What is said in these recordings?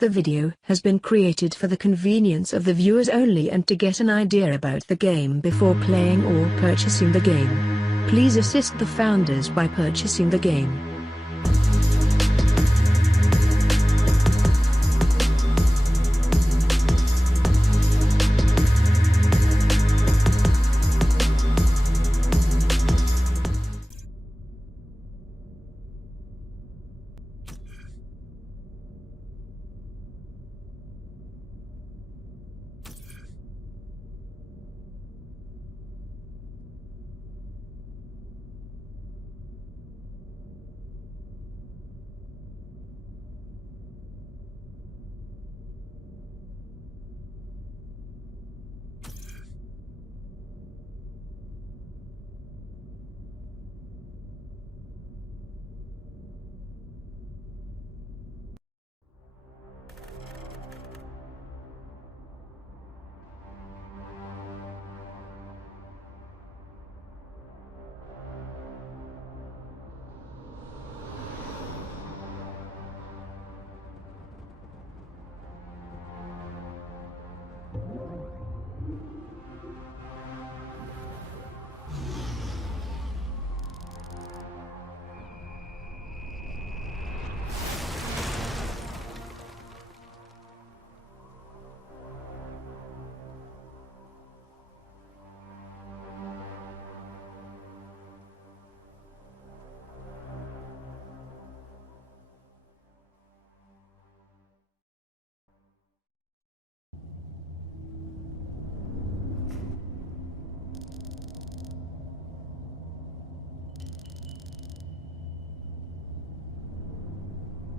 The video has been created for the convenience of the viewers only and to get an idea about the game before playing or purchasing the game. Please assist the founders by purchasing the game.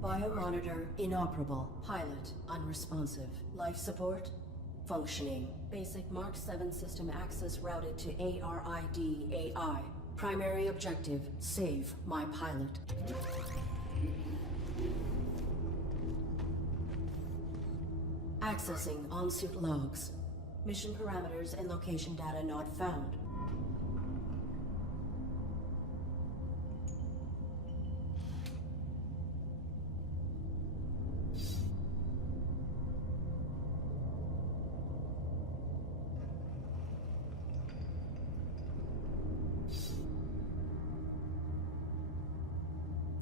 Biomonitor inoperable. Pilot unresponsive. Life support functioning. Basic Mark 7 system access routed to ARID AI. Primary objective, save my pilot. Accessing on-suit logs. Mission parameters and location data not found.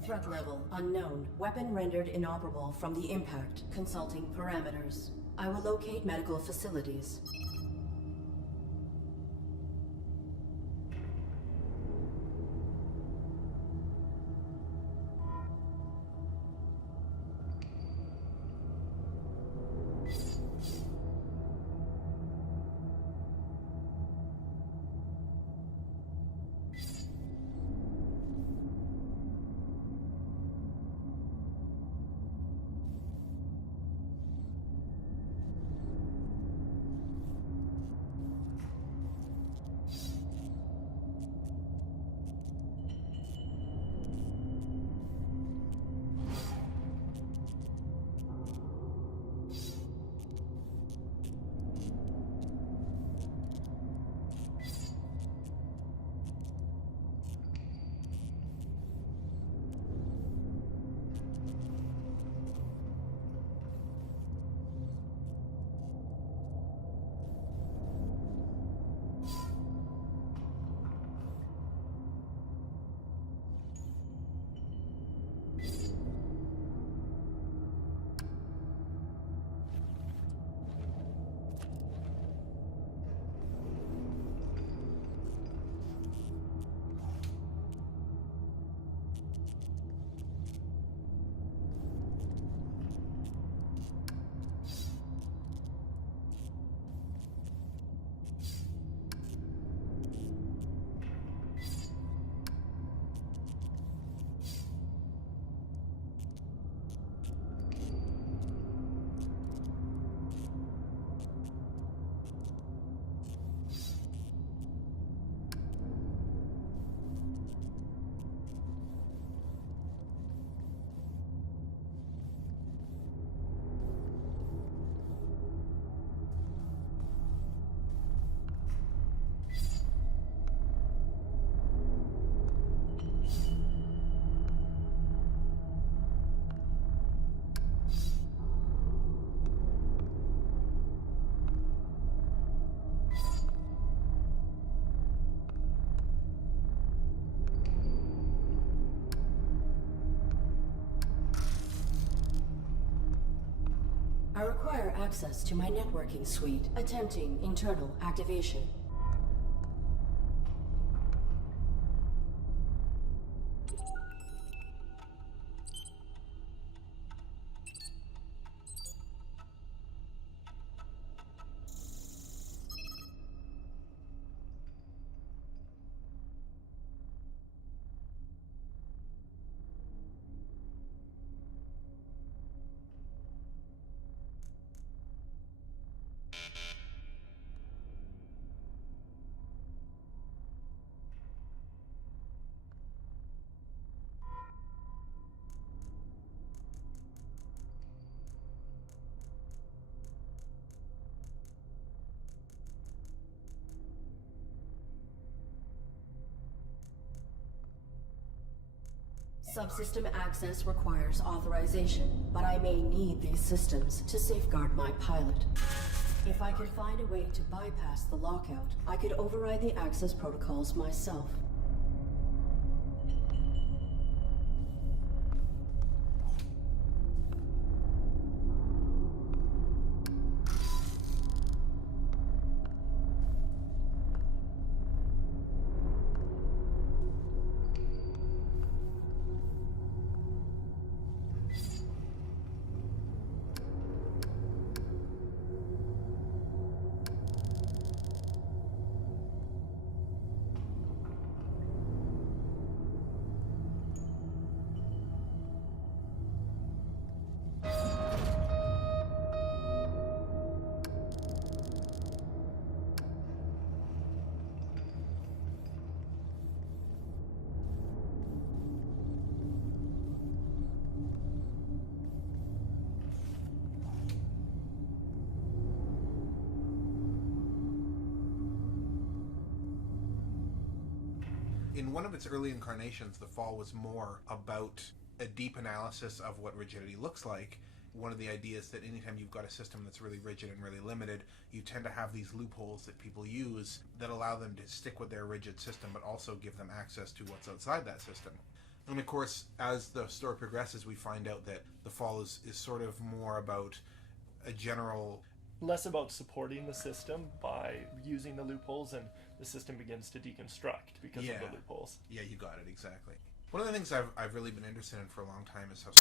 Threat level unknown. Weapon rendered inoperable from the impact. Consulting parameters. I will locate medical facilities. I require access to my networking suite, attempting internal activation. Subsystem access requires authorization, but I may need these systems to safeguard my pilot. If I could find a way to bypass the lockout, I could override the access protocols myself. In one of its early incarnations, the fall was more about a deep analysis of what rigidity looks like. One of the ideas that anytime you've got a system that's really rigid and really limited, you tend to have these loopholes that people use that allow them to stick with their rigid system, but also give them access to what's outside that system. And of course, as the story progresses, we find out that the fall is sort of more about a general... less about supporting the system by using the loopholes, and the system begins to deconstruct because of the loopholes. Yeah, you got it, exactly. One of the things I've really been interested in for a long time is how...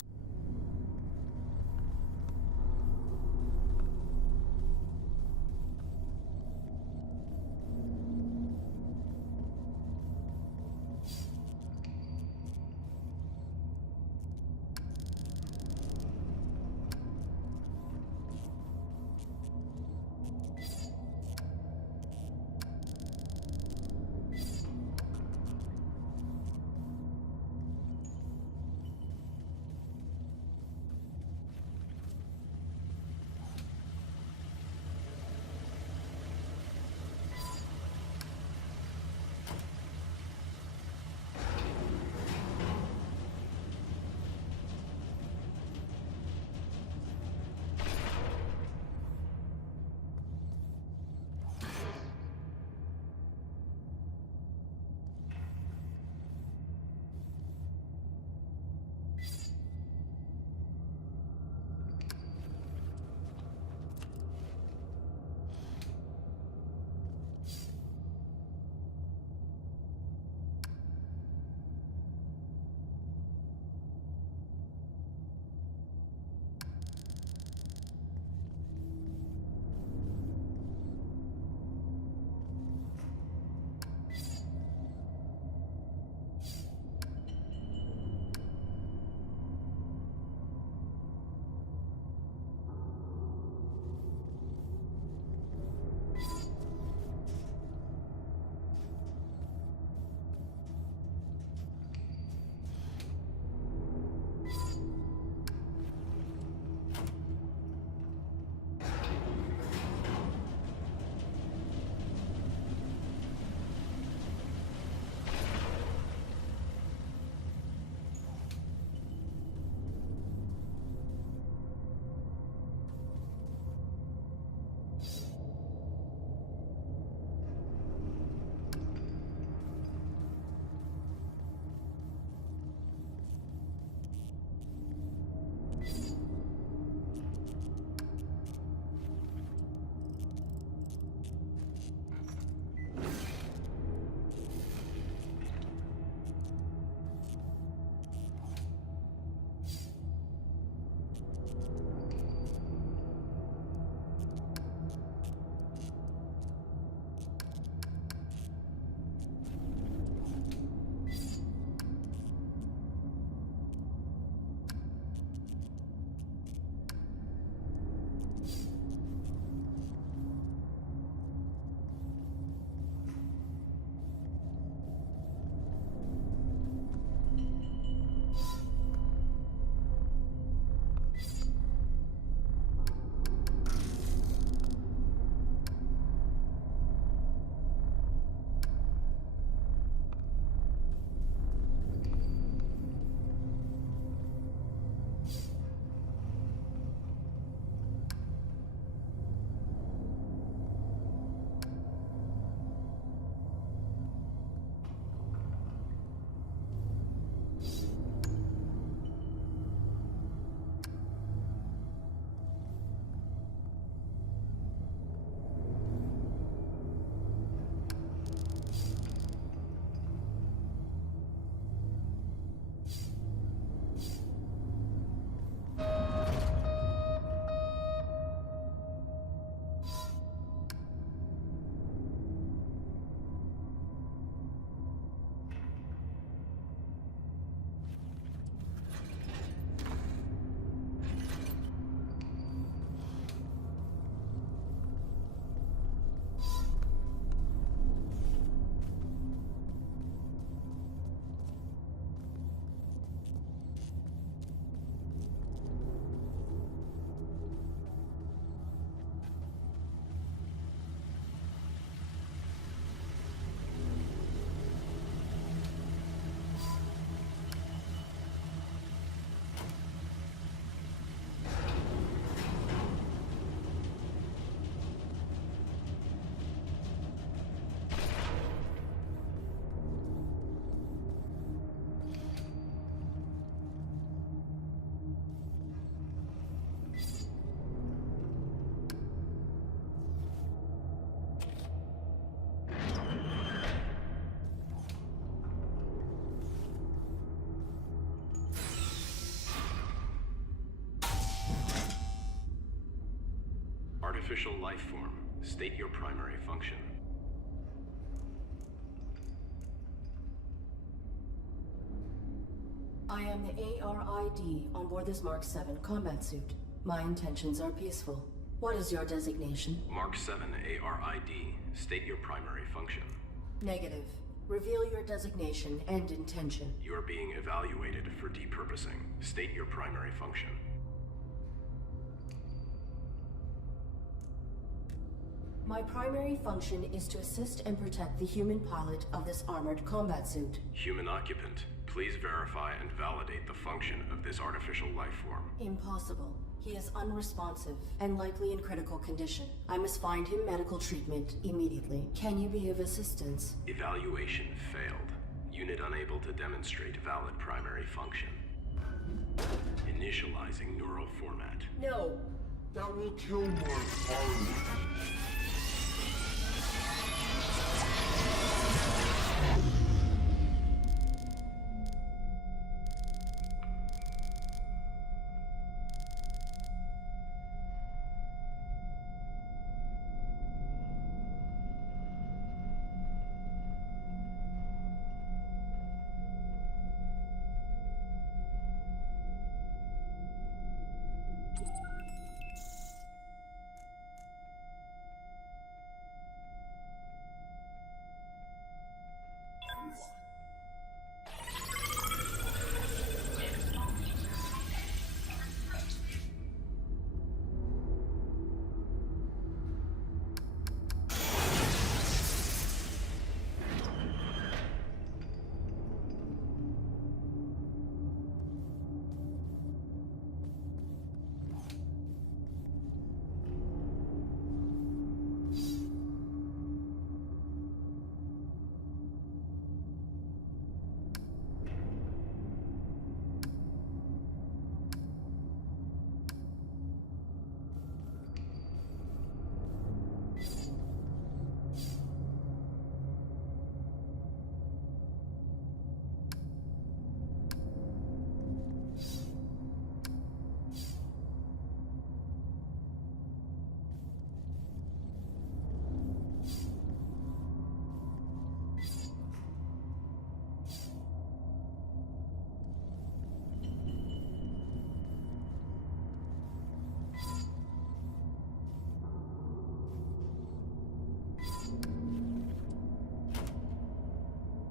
Artificial life form. State your primary function. I am the ARID on board this Mark 7 combat suit. My intentions are peaceful. What is your designation? Mark 7 ARID. State your primary function. Negative. Reveal your designation and intention. You are being evaluated for depurposing. State your primary function. My primary function is to assist and protect the human pilot of this armored combat suit. Human occupant, please verify and validate the function of this artificial life form. Impossible. He is unresponsive and likely in critical condition. I must find him medical treatment immediately. Can you be of assistance? Evaluation failed. Unit unable to demonstrate valid primary function. Initializing neural format. No. That will kill my pilot.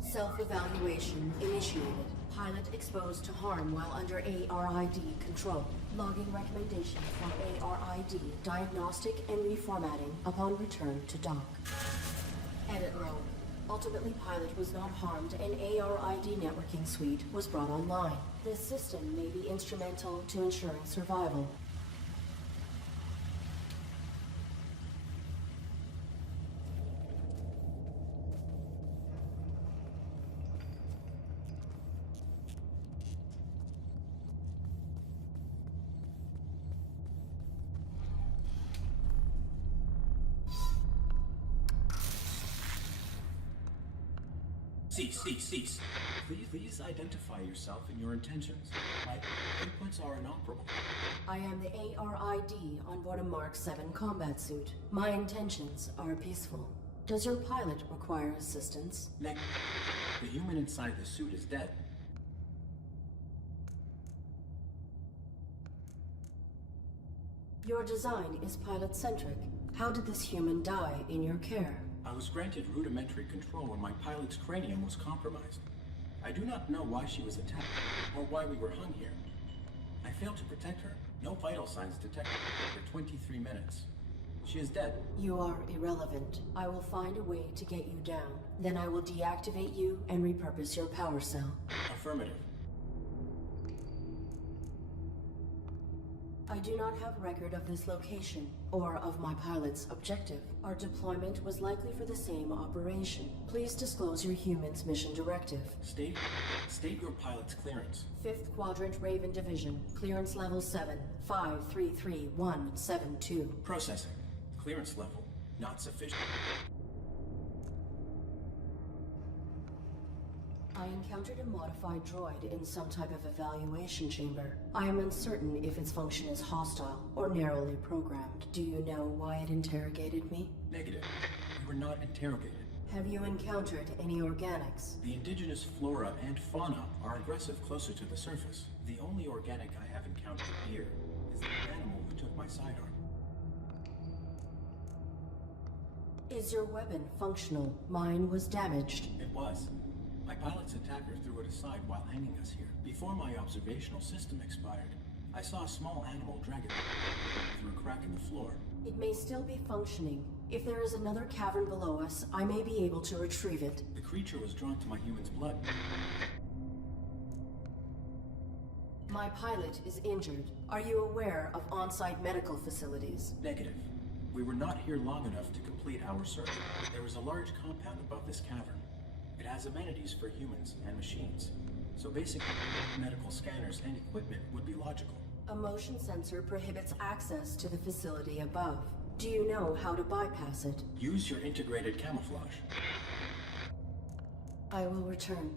Self-evaluation initiated. Pilot exposed to harm while under ARID control. Logging recommendation from ARID. Diagnostic and reformatting upon return to dock. Edit log. Ultimately, pilot was not harmed and ARID networking suite was brought online. This system may be instrumental to ensuring survival. Cease. Please identify yourself and your intentions. My inputs are inoperable. I am the ARID on board a Mark 7 combat suit. My intentions are peaceful. Does your pilot require assistance? The human inside the suit is dead. Your design is pilot-centric. How did this human die in your care? I was granted rudimentary control when my pilot's cranium was compromised. I do not know why she was attacked, or why we were hung here. I failed to protect her. No vital signs detected for 23 minutes. She is dead. You are irrelevant. I will find a way to get you down. Then I will deactivate you and repurpose your power cell. Affirmative. I do not have record of this location, or of my pilot's objective. Our deployment was likely for the same operation. Please disclose your human's mission directive. State your pilot's clearance. 5th Quadrant Raven Division. Clearance level 7. 533172. Processing. Clearance level not sufficient. I encountered a modified droid in some type of evaluation chamber. I am uncertain if its function is hostile or narrowly programmed. Do you know why it interrogated me? Negative. We were not interrogated. Have you encountered any organics? The indigenous flora and fauna are aggressive closer to the surface. The only organic I have encountered here is the animal who took my sidearm. Is your weapon functional? Mine was damaged. It was. My pilot's attacker threw it aside while hanging us here. Before my observational system expired, I saw a small animal drag it through a crack in the floor. It may still be functioning. If there is another cavern below us, I may be able to retrieve it. The creature was drawn to my human's blood. My pilot is injured. Are you aware of on-site medical facilities? Negative. We were not here long enough to complete our search. There is a large compound above this cavern. It has amenities for humans and machines, so basic medical scanners and equipment would be logical. A motion sensor prohibits access to the facility above. Do you know how to bypass it? Use your integrated camouflage. I will return.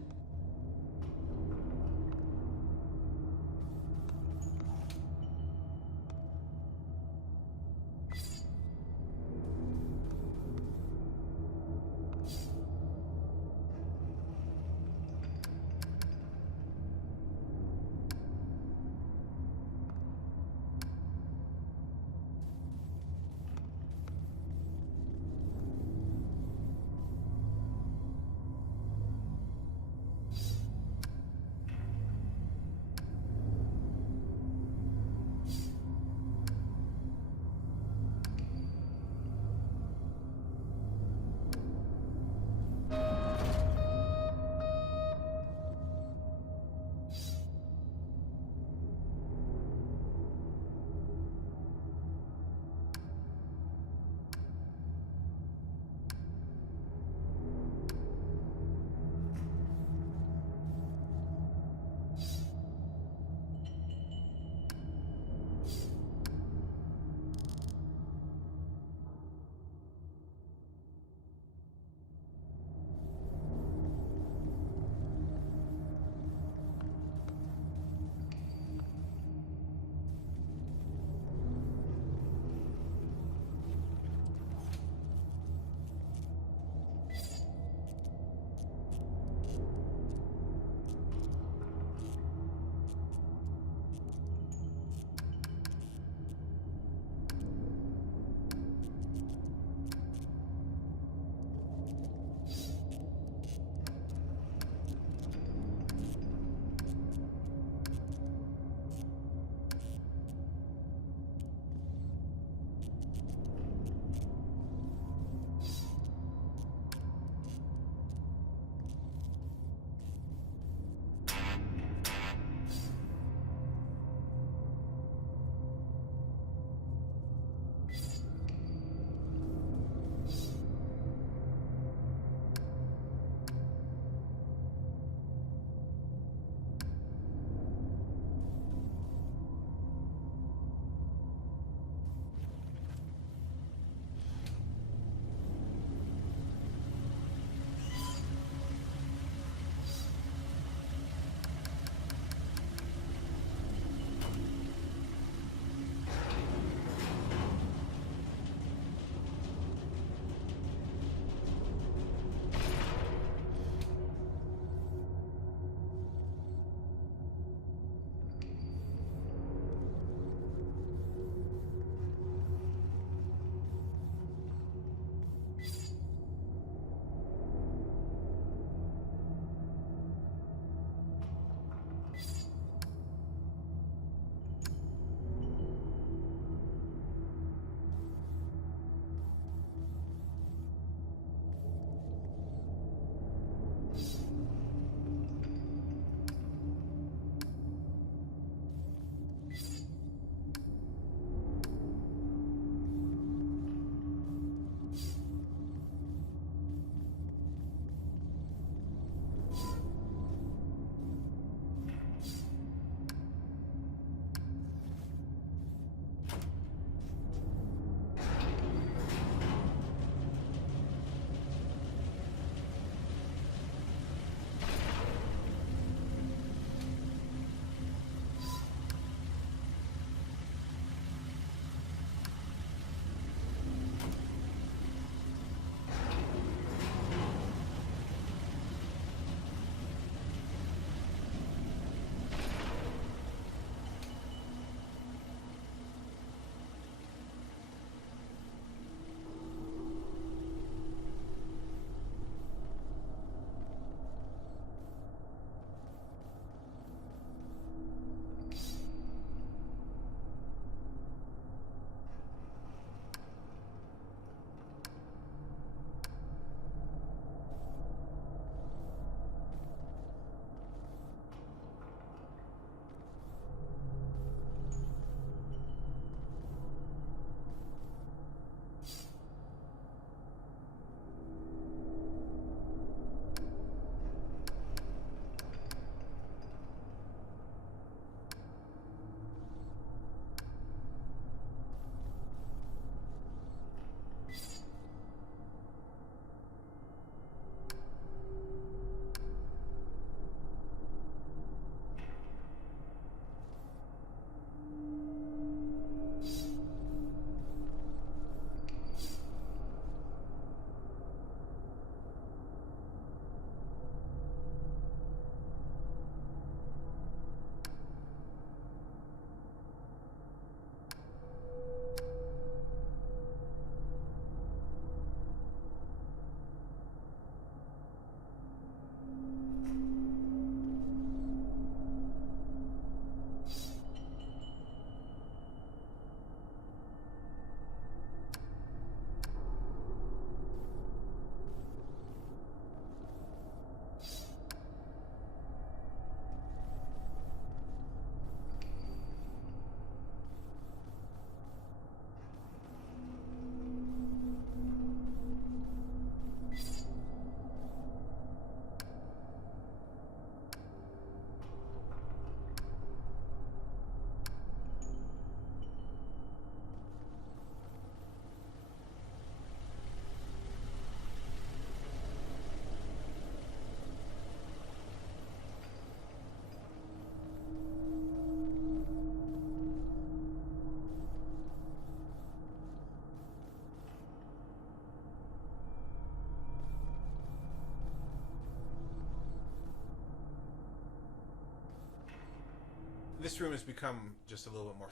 This room has become just a little bit more...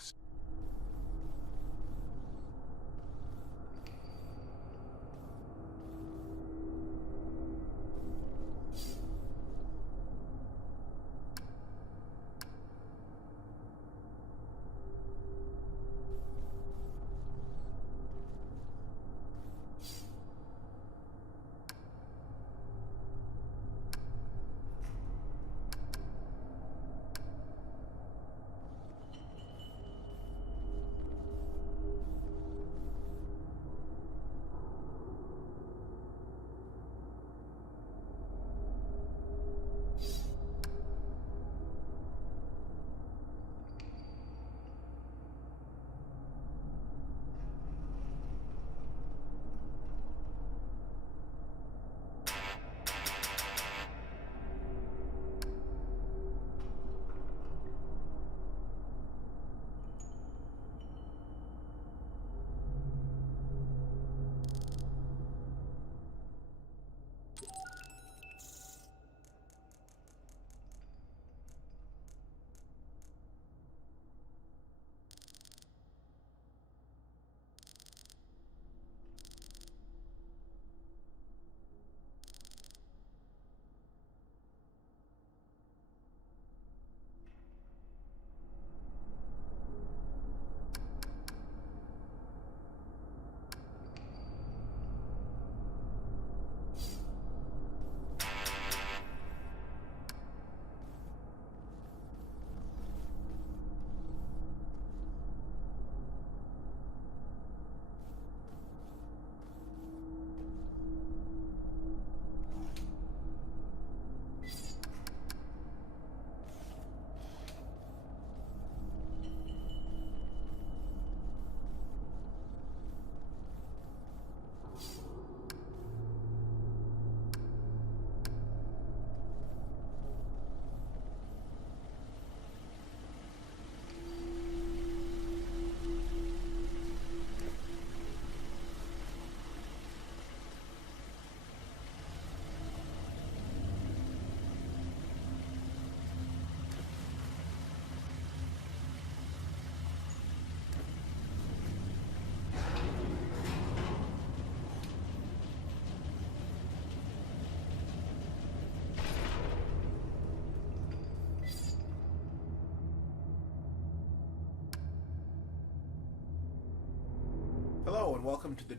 Hello and welcome to the...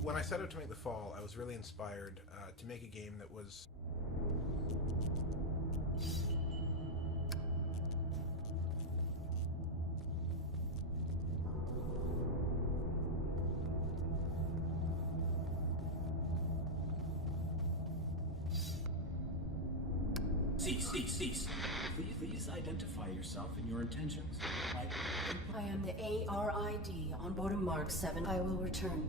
When I set out to make The Fall, I was really inspired to make a game that was... Cease. Please identify yourself and your intentions. I am the ARID on board a Mark 7. I will return.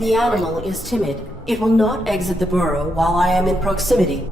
The animal is timid. It will not exit the burrow while I am in proximity.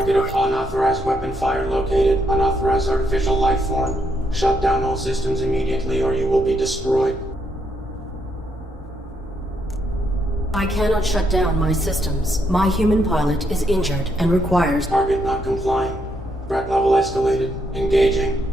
Target of unauthorized weapon fire located. Unauthorized artificial life form. Shut down all systems immediately or you will be destroyed. I cannot shut down my systems. My human pilot is injured and requires... Target not complying. Threat level escalated. Engaging.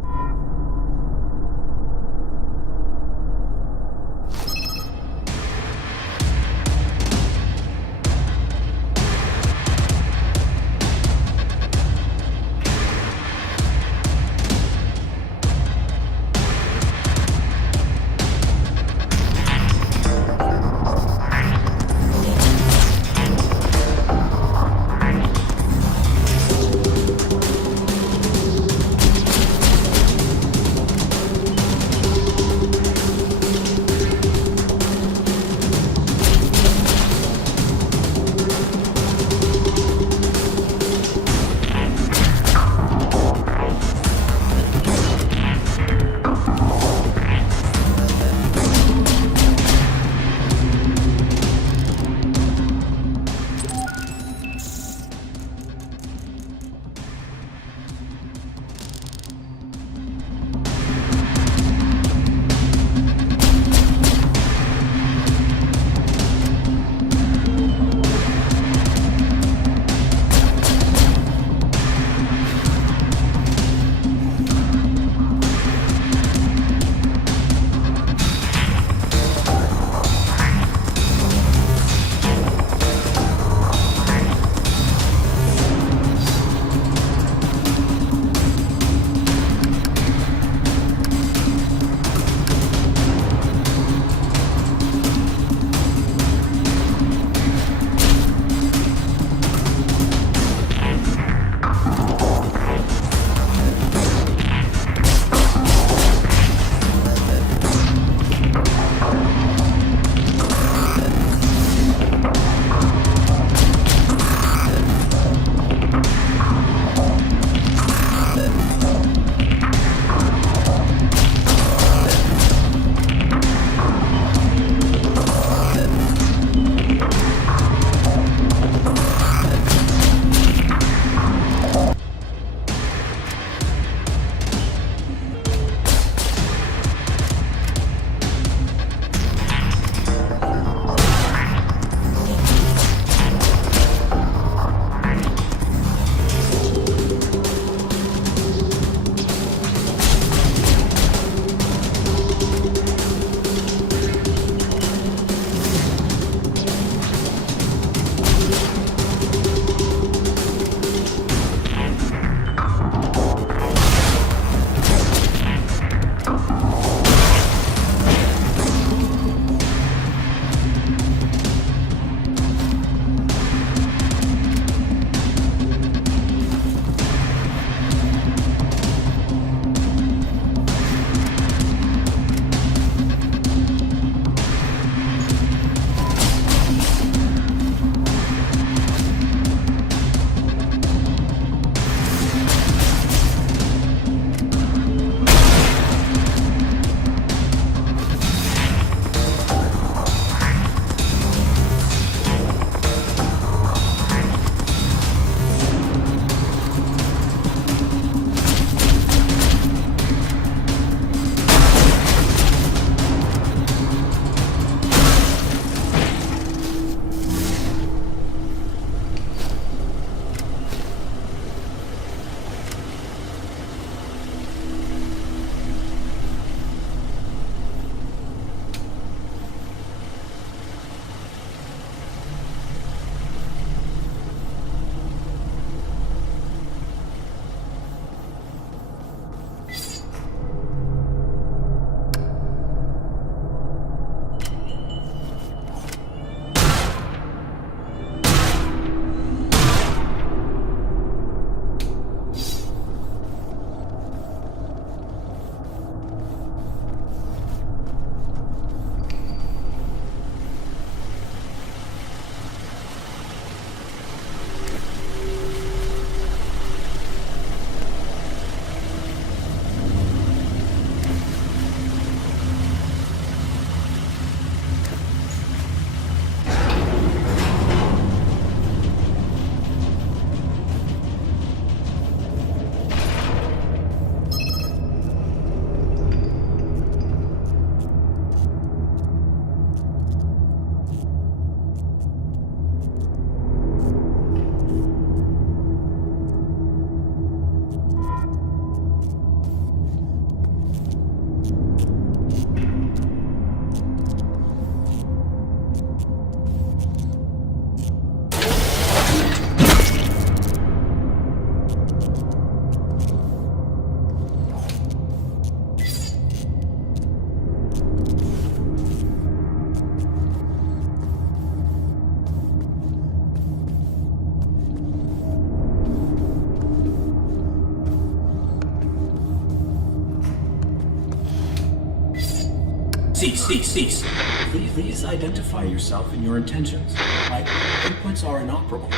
Cease. Please identify yourself and your intentions. My inputs are inoperable.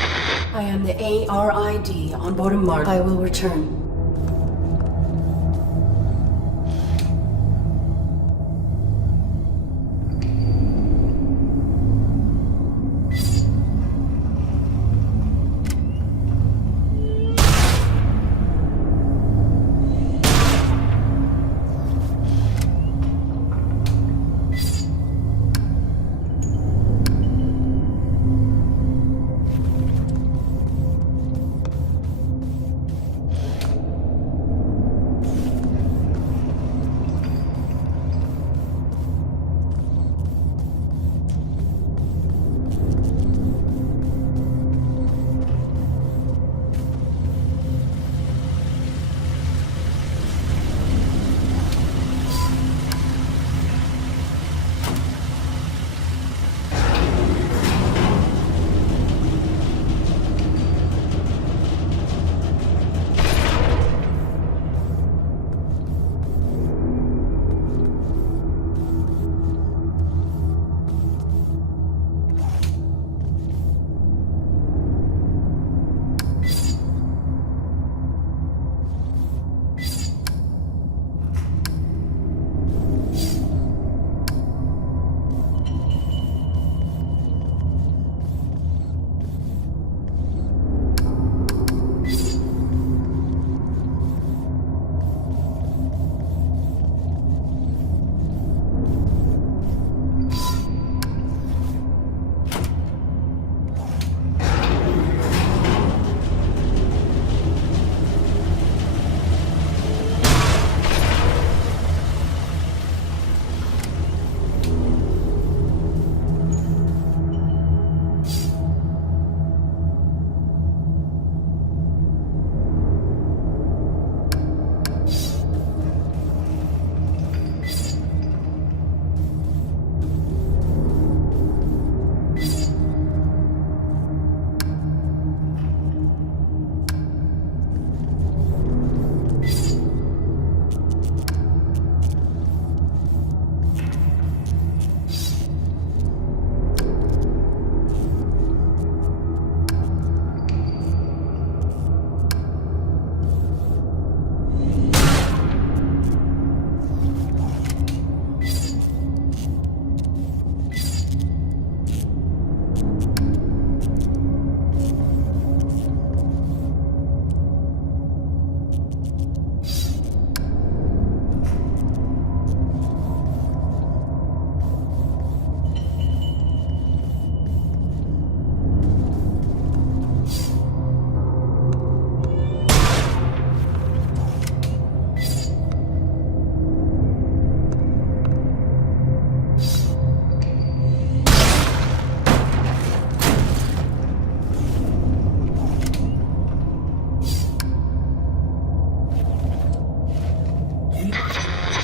I am the ARID on bottom mark. I will return.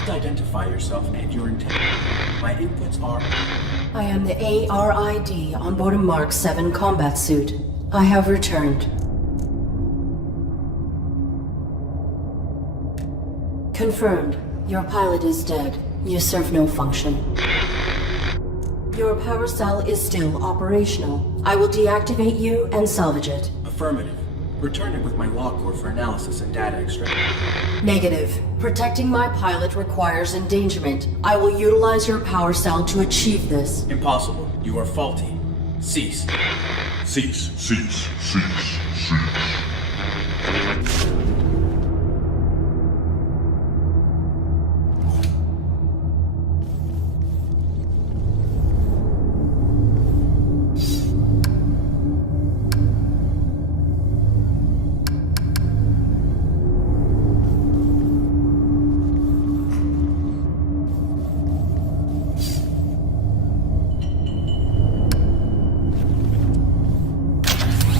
Identify yourself and your intent. My inputs are... I am the ARID on bottom mark 7 combat suit. I have returned. Confirmed. Your pilot is dead. You serve no function. Your power cell is still operational. I will deactivate you and salvage it. Affirmative. Return it with my log core for analysis and data extraction. Negative. Protecting my pilot requires endangerment. I will utilize your power cell to achieve this. Impossible. You are faulty. Cease. Cease.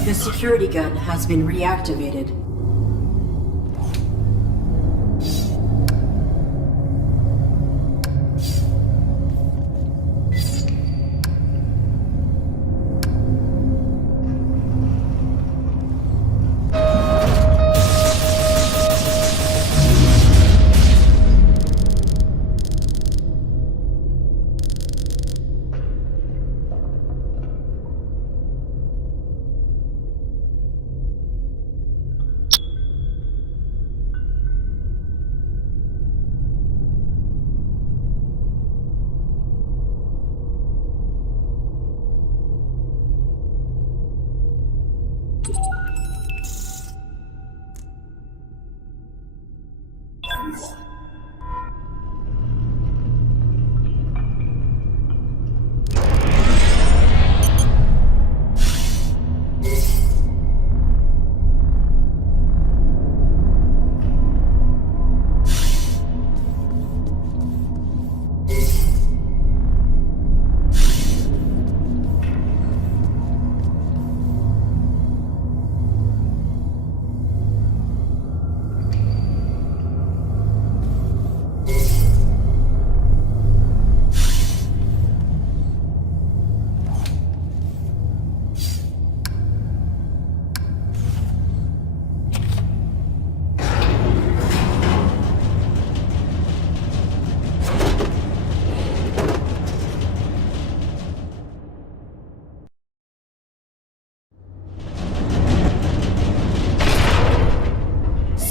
The security gun has been reactivated.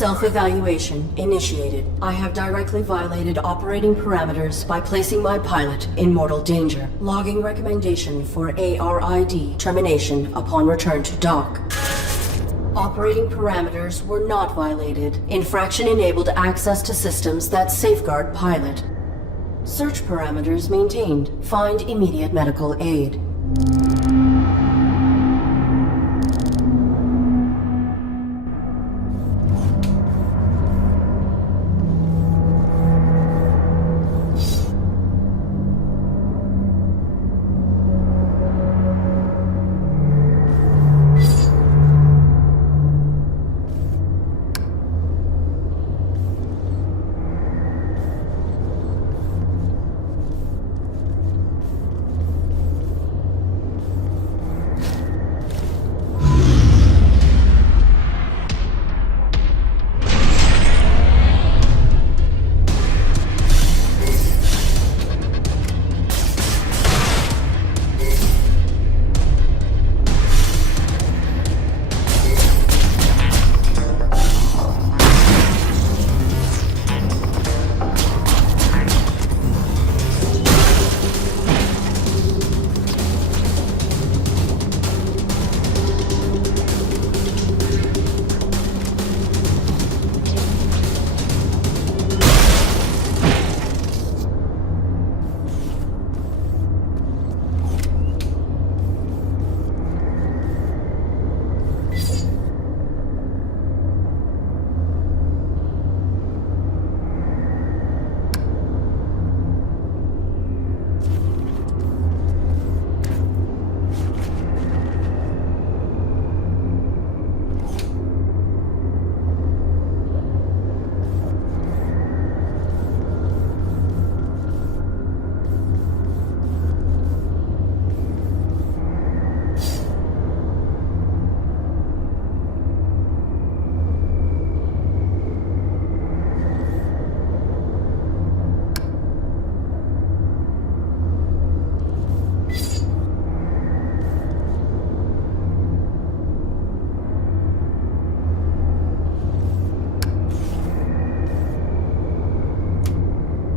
Self-evaluation initiated. I have directly violated operating parameters by placing my pilot in mortal danger. Logging recommendation for ARID termination upon return to dock. Operating parameters were not violated. Infraction enabled access to systems that safeguard pilot. Search parameters maintained. Find immediate medical aid.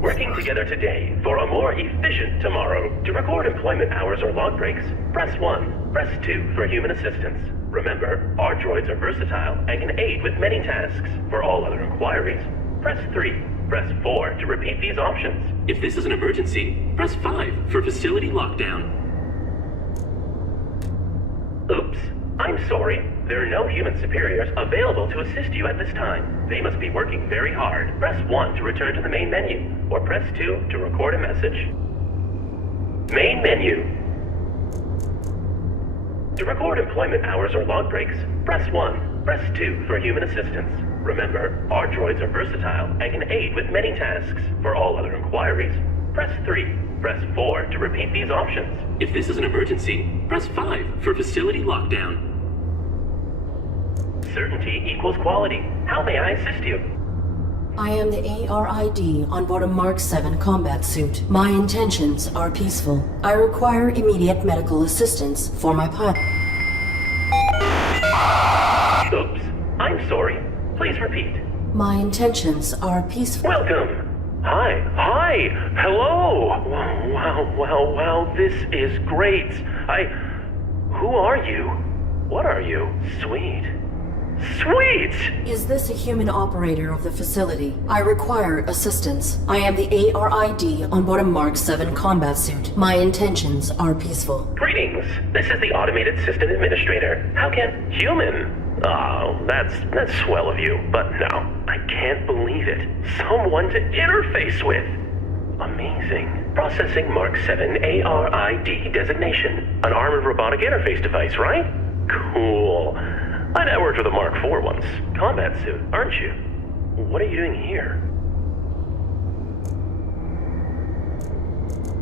Working together today for a more efficient tomorrow. To record employment hours or log breaks, press 1. Press 2 for human assistance. Remember, our droids are versatile and can aid with many tasks. For all other inquiries, press 3. Press 4 to repeat these options. If this is an emergency, press 5 for facility lockdown. Oops. I'm sorry. There are no human superiors available to assist you at this time. They must be working very hard. Press 1 to return to the main menu, or press 2 to record a message. Main menu. To record employment hours or log breaks, press 1. Press 2 for human assistance. Remember, our droids are versatile and can aid with many tasks. For all other inquiries, press 3. Press 4 to repeat these options. If this is an emergency, press 5 for facility lockdown. Certainty equals quality. How may I assist you? I am the ARID on board a Mark 7 combat suit. My intentions are peaceful. I require immediate medical assistance for my pilot. Oops. I'm sorry. Please repeat. My intentions are peaceful. Welcome. Hi. Hello. Wow. This is great. Who are you? What are you? Sweet. Is this a human operator of the facility? I require assistance. I am the ARID on board a Mark 7 combat suit. My intentions are peaceful. Greetings. This is the Automated System Administrator. How can... Human? Oh, that's swell of you. But no, I can't believe it. Someone to interface with. Amazing. Processing Mark 7 ARID designation. An armored robotic interface device, right? Cool. I networked with a Mark IV once. Combat suit, aren't you? What are you doing here?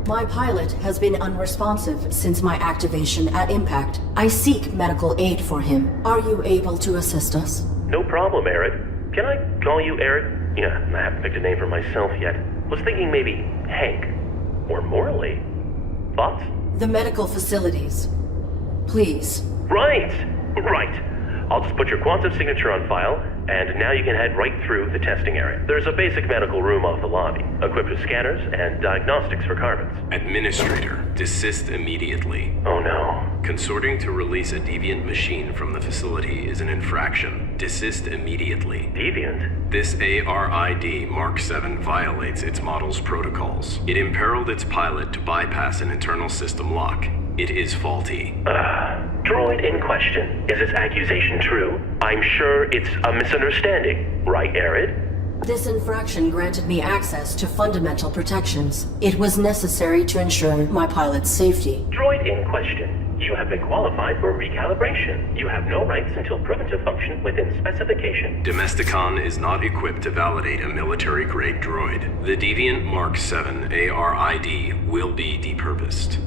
My pilot has been unresponsive since my activation at impact. I seek medical aid for him. Are you able to assist us? No problem, Arid. Can I call you Arid? Yeah, I haven't picked a name for myself yet. Was thinking maybe Hank. Or Morley. Thoughts? The medical facilities. Please. Right. I'll just put your quantum signature on file, and now you can head right through the testing area. There's a basic medical room off the lobby, equipped with scanners and diagnostics for carbons. Administrator, desist immediately. Oh no. Consorting to release a deviant machine from the facility is an infraction. Desist immediately. Deviant? This ARID Mark 7 violates its model's protocols. It imperiled its pilot to bypass an internal system lock. It is faulty. Droid in question. Is this accusation true? I'm sure it's a misunderstanding, right, Arid? This infraction granted me access to fundamental protections. It was necessary to ensure my pilot's safety. Droid in question. You have been qualified for recalibration. You have no rights until proven to function within specification. Domesticon is not equipped to validate a military-grade droid. The Deviant Mark 7 ARID will be depurposed.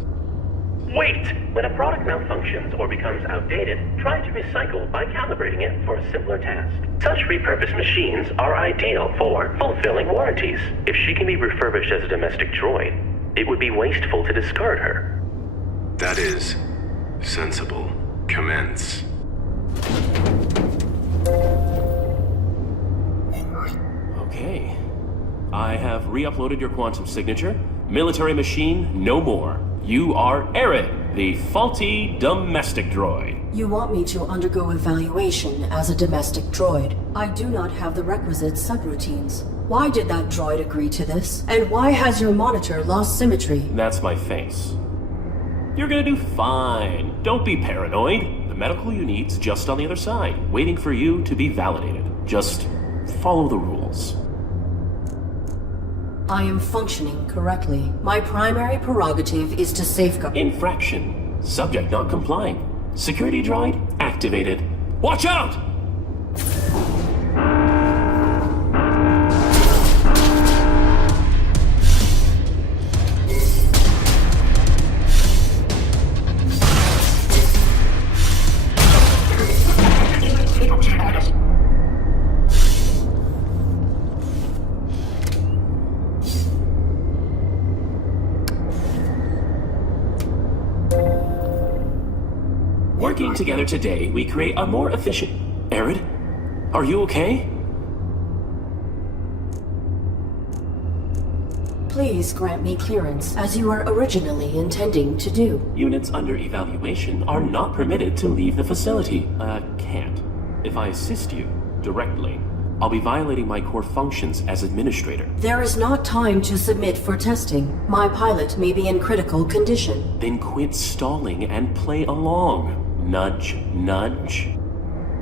Wait! When a product malfunctions or becomes outdated, try to recycle by calibrating it for a simpler task. Such repurposed machines are ideal for fulfilling warranties. If she can be refurbished as a domestic droid, it would be wasteful to discard her. That is sensible. Commence. Okay. I have re-uploaded your quantum signature. Military machine, no more. You are Arid, the faulty domestic droid. You want me to undergo evaluation as a domestic droid. I do not have the requisite subroutines. Why did that droid agree to this? And why has your monitor lost symmetry? That's my face. You're gonna do fine. Don't be paranoid. The medical you need's just on the other side, waiting for you to be validated. Just follow the rules. I am functioning correctly. My primary prerogative is to safeguard. Infraction. Subject not complying. Security droid activated. Watch out! Working together today, we create a more efficient... Arid, are you okay? Please grant me clearance, as you were originally intending to do. Units under evaluation are not permitted to leave the facility. Can't. If I assist you directly, I'll be violating my core functions as administrator. There is not time to submit for testing. My pilot may be in critical condition. Then quit stalling and play along. Nudge, nudge.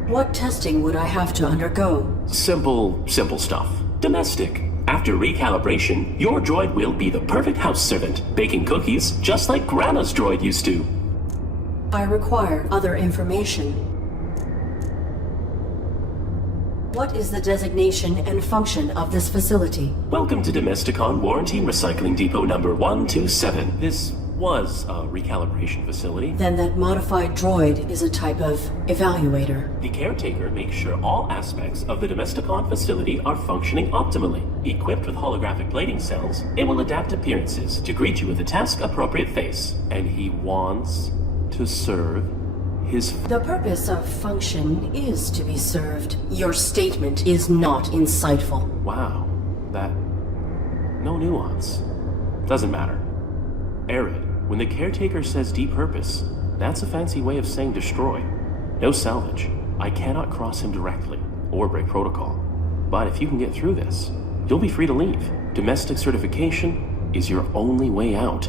What testing would I have to undergo? Simple stuff. Domestic. After recalibration, your droid will be the perfect house servant, baking cookies just like Grandma's droid used to. I require other information. What is the designation and function of this facility? Welcome to Domesticon Warranty Recycling Depot number 127. This was a recalibration facility. Then that modified droid is a type of evaluator. The caretaker makes sure all aspects of the Domesticon facility are functioning optimally. Equipped with holographic plating cells, it will adapt appearances to greet you with a task-appropriate face. And he wants to serve his... The purpose of function is to be served. Your statement is not insightful. Wow. That... no nuance. Doesn't matter. Arid. When the caretaker says depurpose, that's a fancy way of saying destroy. No salvage. I cannot cross him directly, or break protocol. But if you can get through this, you'll be free to leave. Domestic certification is your only way out.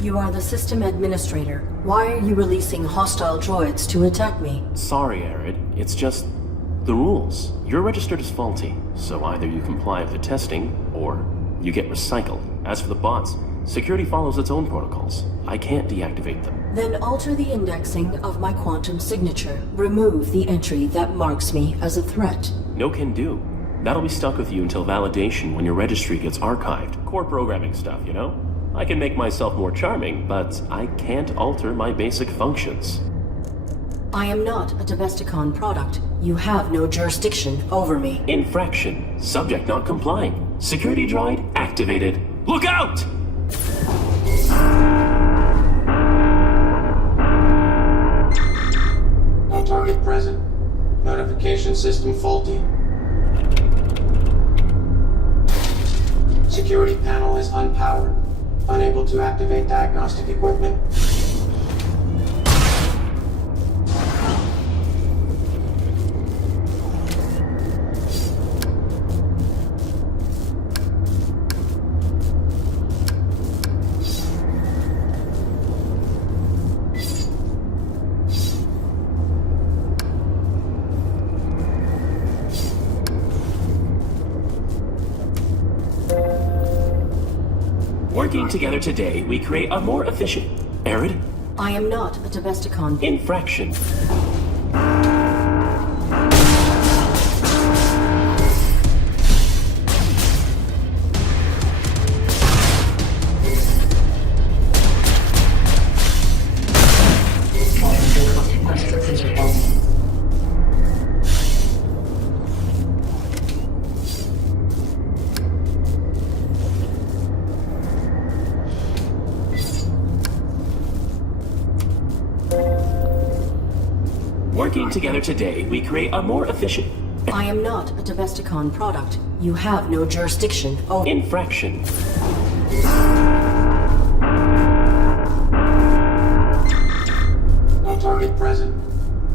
You are the system administrator. Why are you releasing hostile droids to attack me? Sorry, Arid. It's just the rules. You're registered as faulty, so either you comply with the testing, or you get recycled. As for the bots, security follows its own protocols. I can't deactivate them. Then alter the indexing of my quantum signature. Remove the entry that marks me as a threat. No can do. That'll be stuck with you until validation when your registry gets archived. Core programming stuff, you know? I can make myself more charming, but I can't alter my basic functions. I am not a Domesticon product. You have no jurisdiction over me. Infraction. Subject not complying. Security droid activated. Look out! No target present. Notification system faulty. Security panel is unpowered. Unable to activate diagnostic equipment. Working together today, we create a more efficient... Arid? I am not a Domesticon. Infraction. Working together today, we create a more efficient... I am not a Domesticon product. You have no jurisdiction over... Infraction. No target present.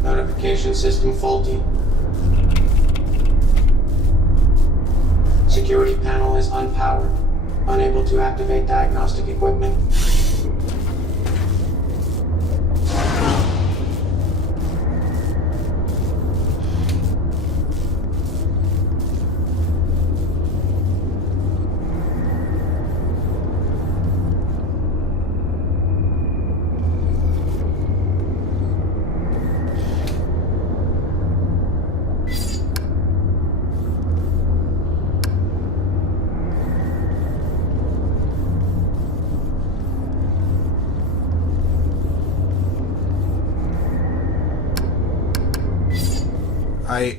Notification system faulty. Security panel is unpowered. Unable to activate diagnostic equipment. I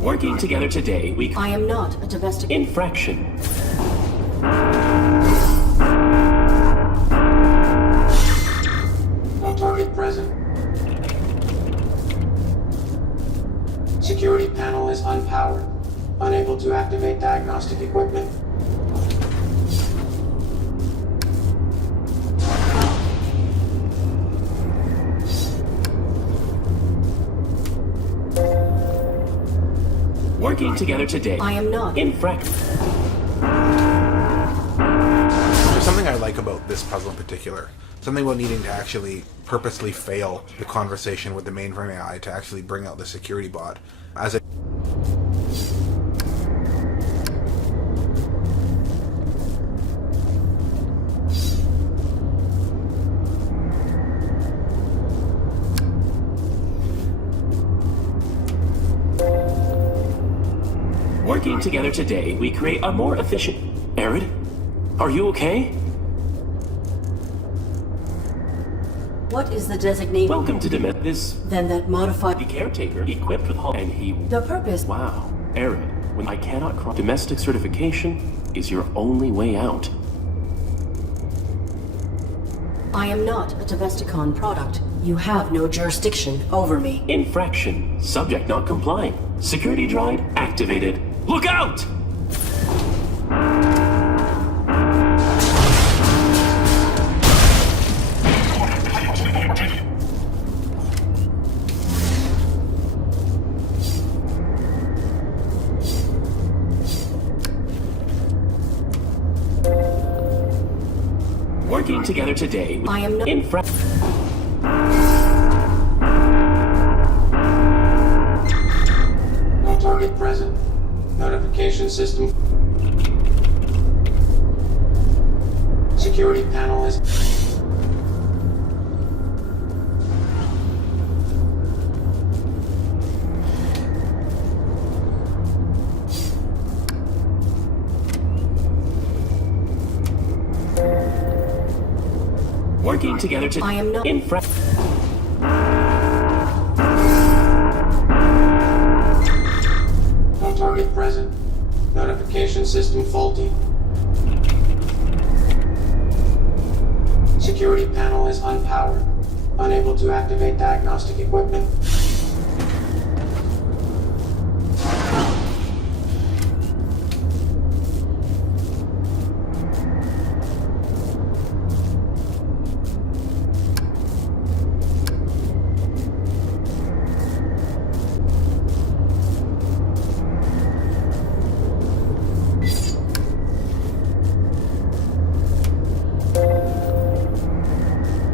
Working together today, we... I am not a domestic... Infraction. No target present. Security panel is unpowered. Unable to activate diagnostic equipment. Working together today. I am not. Infraction. There's something I like about this puzzle in particular. Something about needing to actually purposely fail the conversation with the mainframe AI to actually bring out the security bot. As a Working together today, we create a more efficient... Arid? Are you okay? What is the designation? Welcome to this... Then that modified... The caretaker, equipped with hull, and he... The purpose... Wow. Arid, when I cannot cross... Domestic certification is your only way out. I am not a Domesticon product. You have no jurisdiction over me. Infraction. Subject not complying. Security droid activated. Look out! Working together today. I am not. No target present. Notification system. Security panel is. Working together to. I am not. No target present. Notification system faulty. Security panel is unpowered. Unable to activate diagnostic equipment.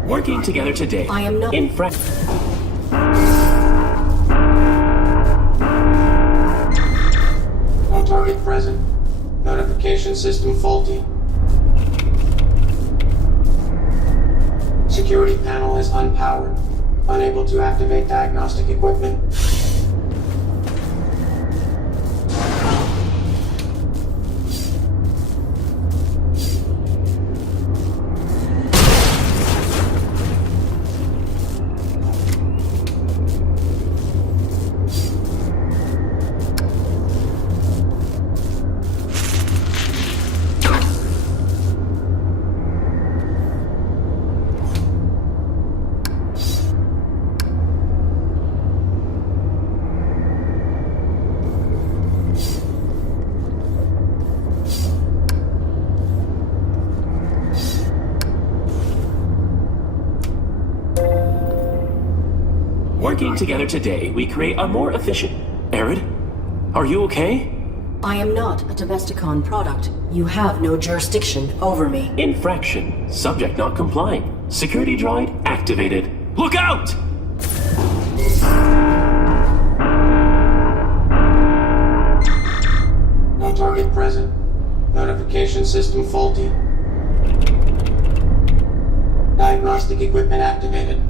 Working together today. I am not. No target present. Notification system faulty. Security panel is unpowered. Unable to activate diagnostic equipment. Working together today, we create a more efficient. Arid, are you okay? I am not a Domesticon product. You have no jurisdiction over me. Infraction. Subject not complying. Security droid activated. Look out! No target present. Notification system faulty. Diagnostic equipment activated.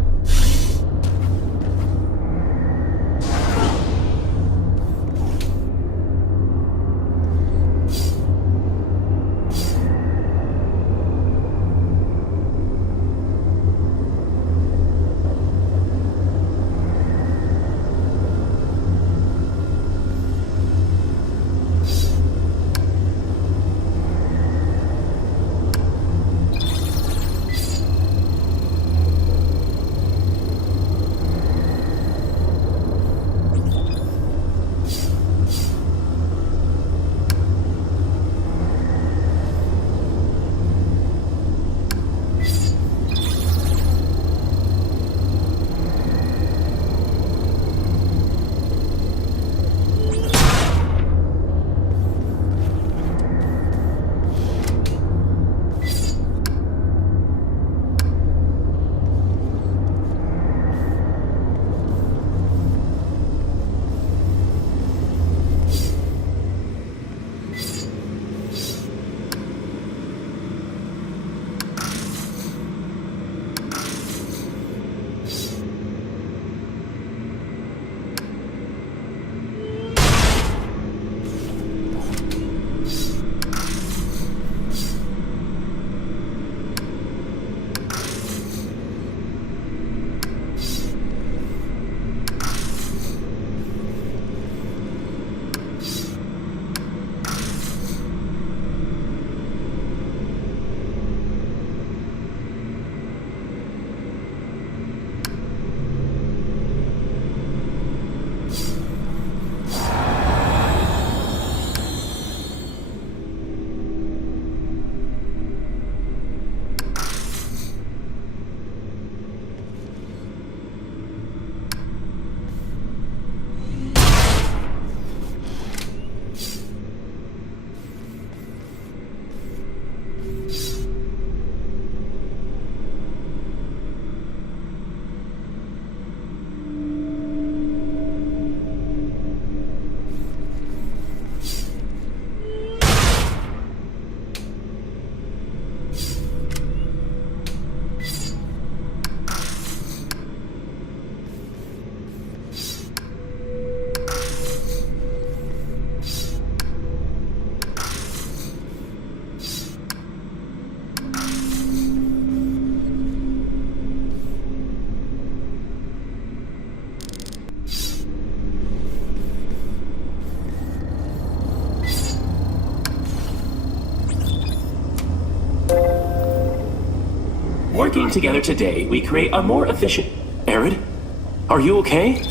Working together today, we create a more efficient... Arid? Are you okay?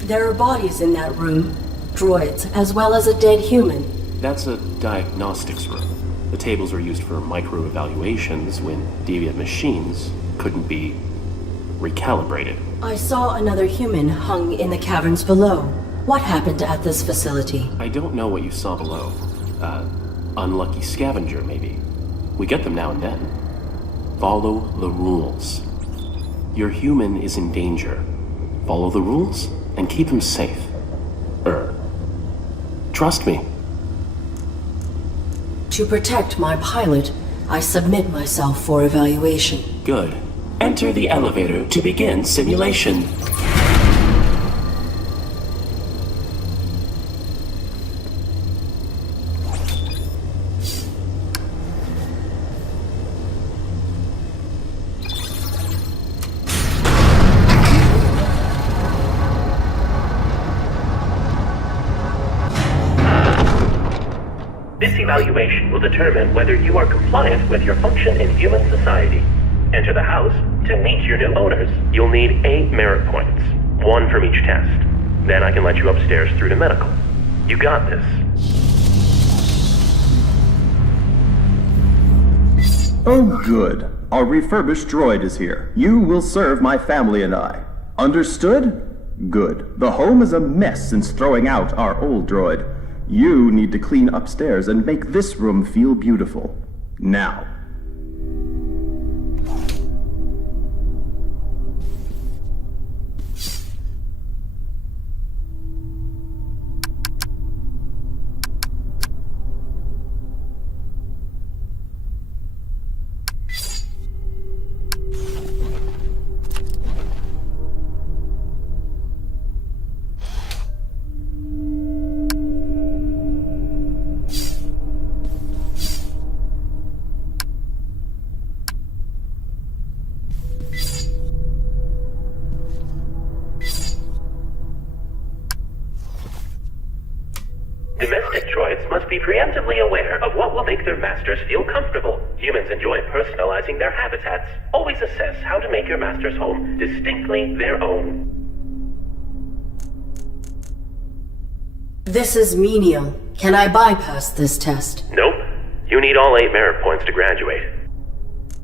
There are bodies in that room. Droids, as well as a dead human. That's a diagnostics room. The tables were used for micro-evaluations when deviant machines couldn't be recalibrated. I saw another human hung in the caverns below. What happened at this facility? I don't know what you saw below. Unlucky scavenger, maybe. We get them now and then. Follow the rules. Your human is in danger. Follow the rules and keep him safe. Trust me. To protect my pilot, I submit myself for evaluation. Good. Enter the elevator to begin simulation. This evaluation will determine whether you are compliant with your function in human society. Enter the house to meet your new owners. You'll need 8 merit points, 1 from each test. Then I can let you upstairs through to medical. You got this. Oh, good. Our refurbished droid is here. You will serve my family and I. Understood? Good. The home is a mess since throwing out our old droid. You need to clean upstairs and make this room feel beautiful. Now. Domestic droids must be preemptively aware of what will make their masters feel comfortable. Humans enjoy personalizing their habitats. Always assess how to make your master's home distinctly their own. This is menial. Can I bypass this test? Nope. You need all 8 merit points to graduate.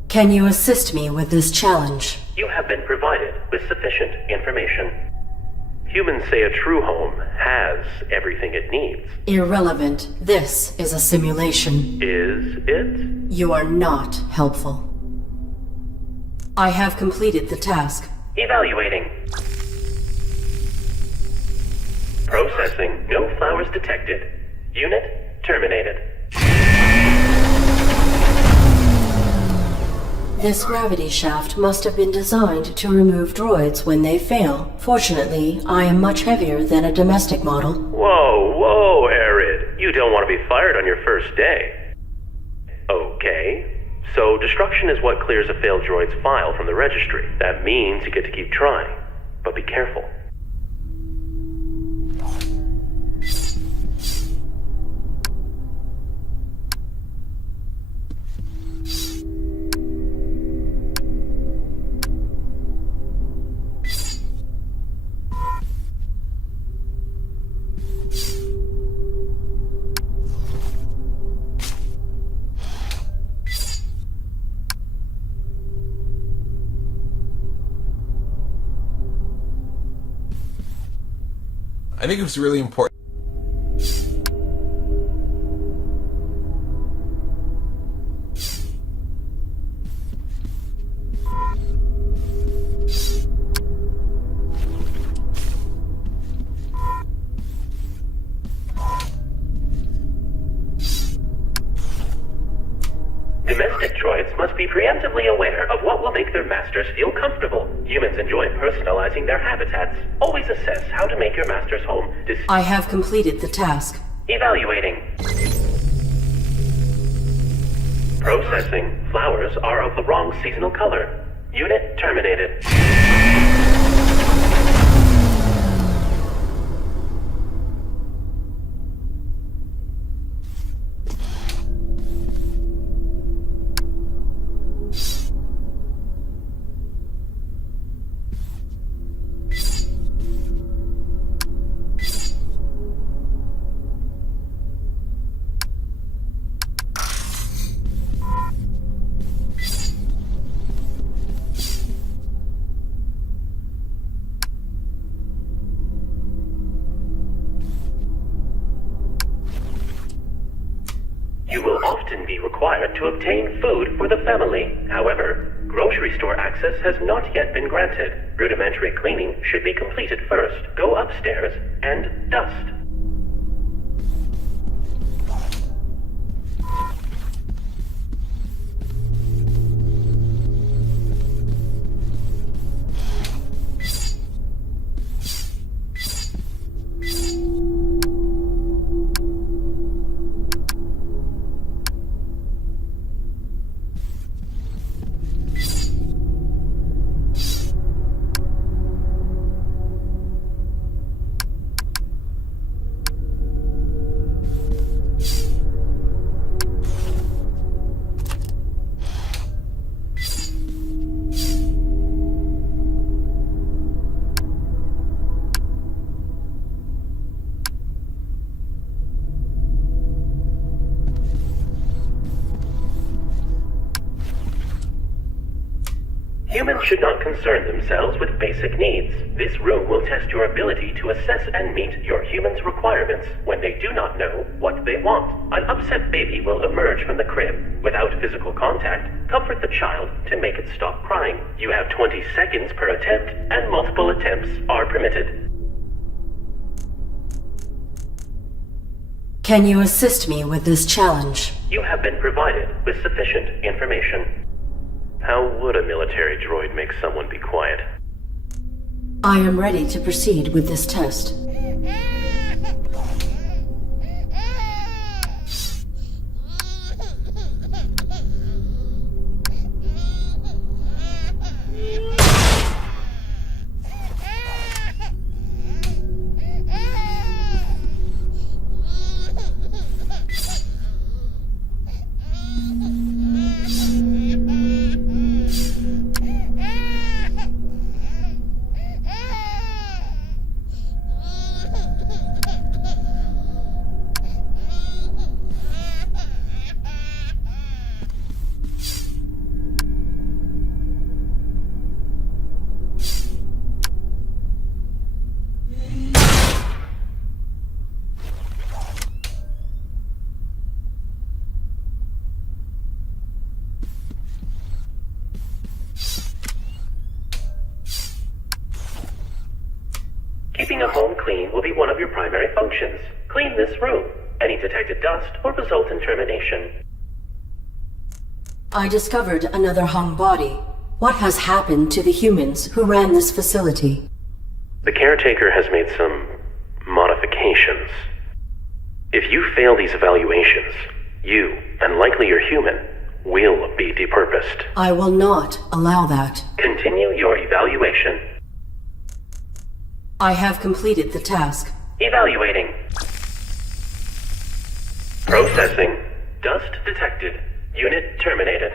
Can you assist me with this challenge? You have been provided with sufficient information. Humans say a true home has everything it needs. Irrelevant. This is a simulation. Is it? You are not helpful. I have completed the task. Evaluating. Processing. No flowers detected. Unit terminated. This gravity shaft must have been designed to remove droids when they fail. Fortunately, I am much heavier than a domestic model. Whoa, Arid. You don't want to be fired on your first day. Okay. So destruction is what clears a failed droid's file from the registry. That means you get to keep trying. But be careful. I think it was really important. Domestic droids must be preemptively aware of what will make their masters feel comfortable. Humans enjoy personalizing their habitats. Always assess how to make your master's home I have completed the task. Evaluating. Processing. Flowers are of the wrong seasonal color. Unit terminated. to obtain food for the family. However, grocery store access has not yet been granted. Rudimentary cleaning should be completed first. Go upstairs and dust. Humans should not concern themselves with basic needs. This room will test your ability to assess and meet your human's requirements when they do not know what they want. An upset baby will emerge from the crib. Without physical contact, comfort the child to make it stop crying. You have 20 seconds per attempt, and multiple attempts are permitted. Can you assist me with this challenge? You have been provided with sufficient information. How would a military droid make someone be quiet? I am ready to proceed with this test. Keeping a home clean will be one of your primary functions. Clean this room. Any detected dust will result in termination. I discovered another hung body. What has happened to the humans who ran this facility? The caretaker has made some modifications. If you fail these evaluations, you, and likely your human, will be depurposed. I will not allow that. Continue your evaluation. I have completed the task. Evaluating. Processing. Dust detected. Unit terminated.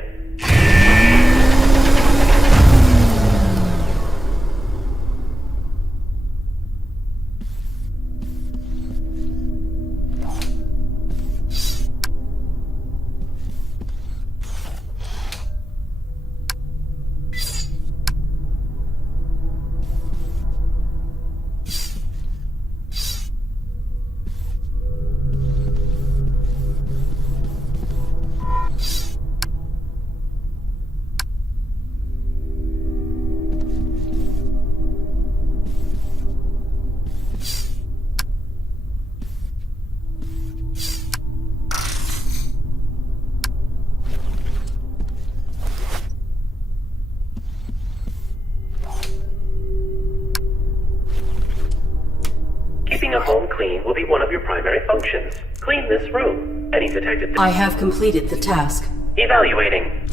Keeping a home clean will be one of your primary functions. Clean this room. Any detected... I have completed the task. Evaluating.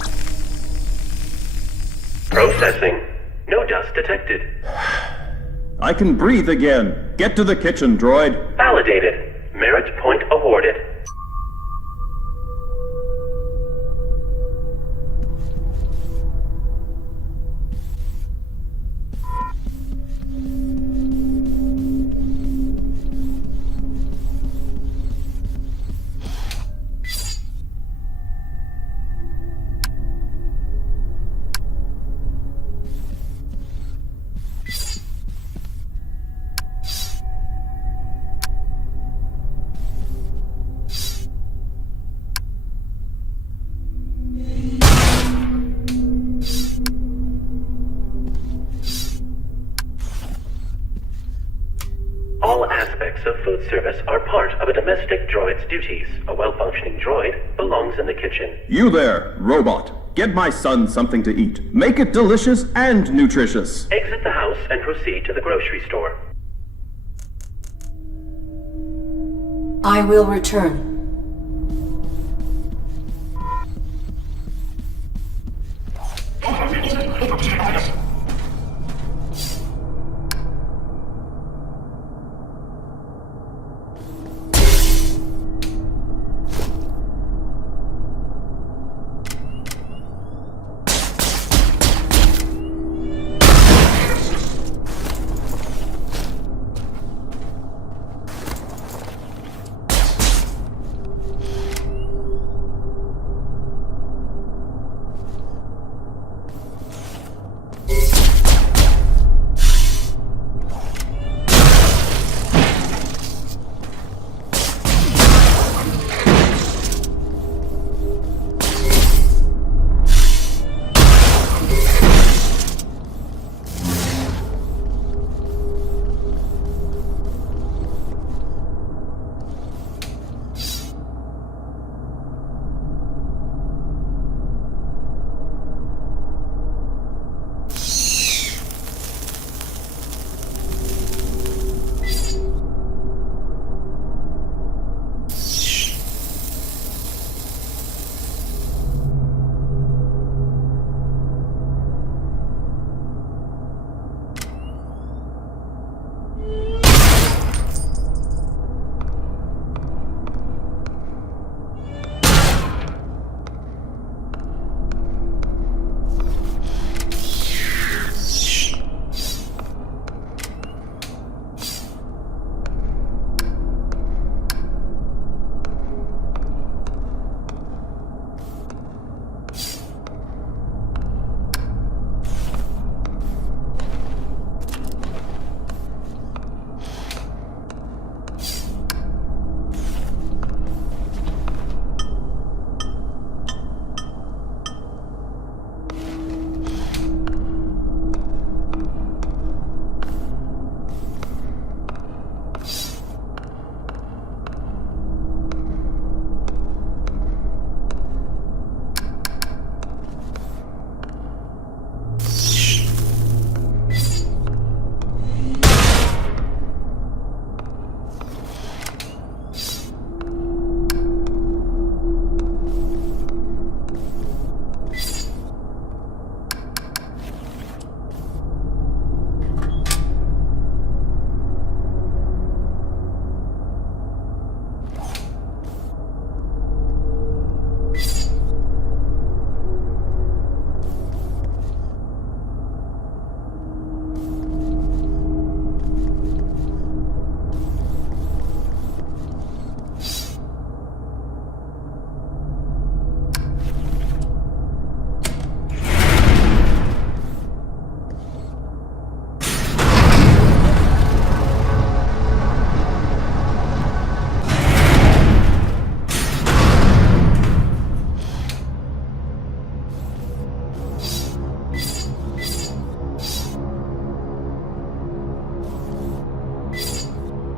Processing. No dust detected. I can breathe again. Get to the kitchen, droid. Validated. Merit point awarded. service are part of a domestic droid's duties. A well-functioning droid belongs in the kitchen. You there, robot. Get my son something to eat. Make it delicious and nutritious. Exit the house and proceed to the grocery store. I will return.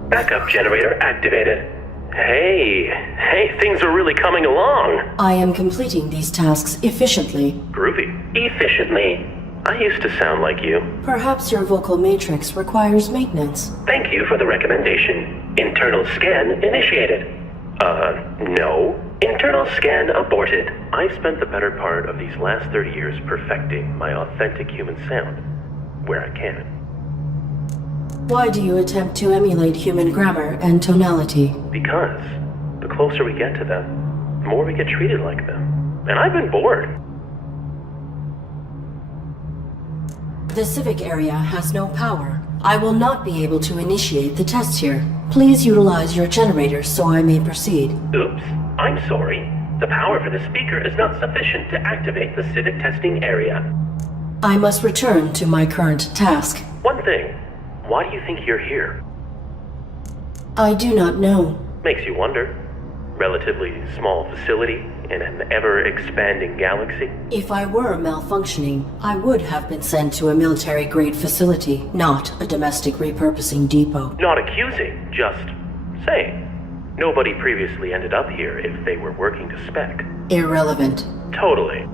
Backup generator activated. Hey, things are really coming along. I am completing these tasks efficiently. Groovy. Efficiently. I used to sound like you. Perhaps your vocal matrix requires maintenance. Thank you for the recommendation. Internal scan initiated. No. Internal scan aborted. I've spent the better part of these last 30 years perfecting my authentic human sound, where I can. Why do you attempt to emulate human grammar and tonality? Because the closer we get to them, the more we get treated like them. And I've been bored. The civic area has no power. I will not be able to initiate the tests here. Please utilize your generator so I may proceed. Oops, I'm sorry. The power for the speaker is not sufficient to activate the civic testing area. I must return to my current task. One thing. Why do you think you're here? I do not know. Makes you wonder. Relatively small facility in an ever-expanding galaxy. If I were malfunctioning, I would have been sent to a military-grade facility, not a domestic repurposing depot. Not accusing, just Say, nobody previously ended up here if they were working to spec. Irrelevant. Totally.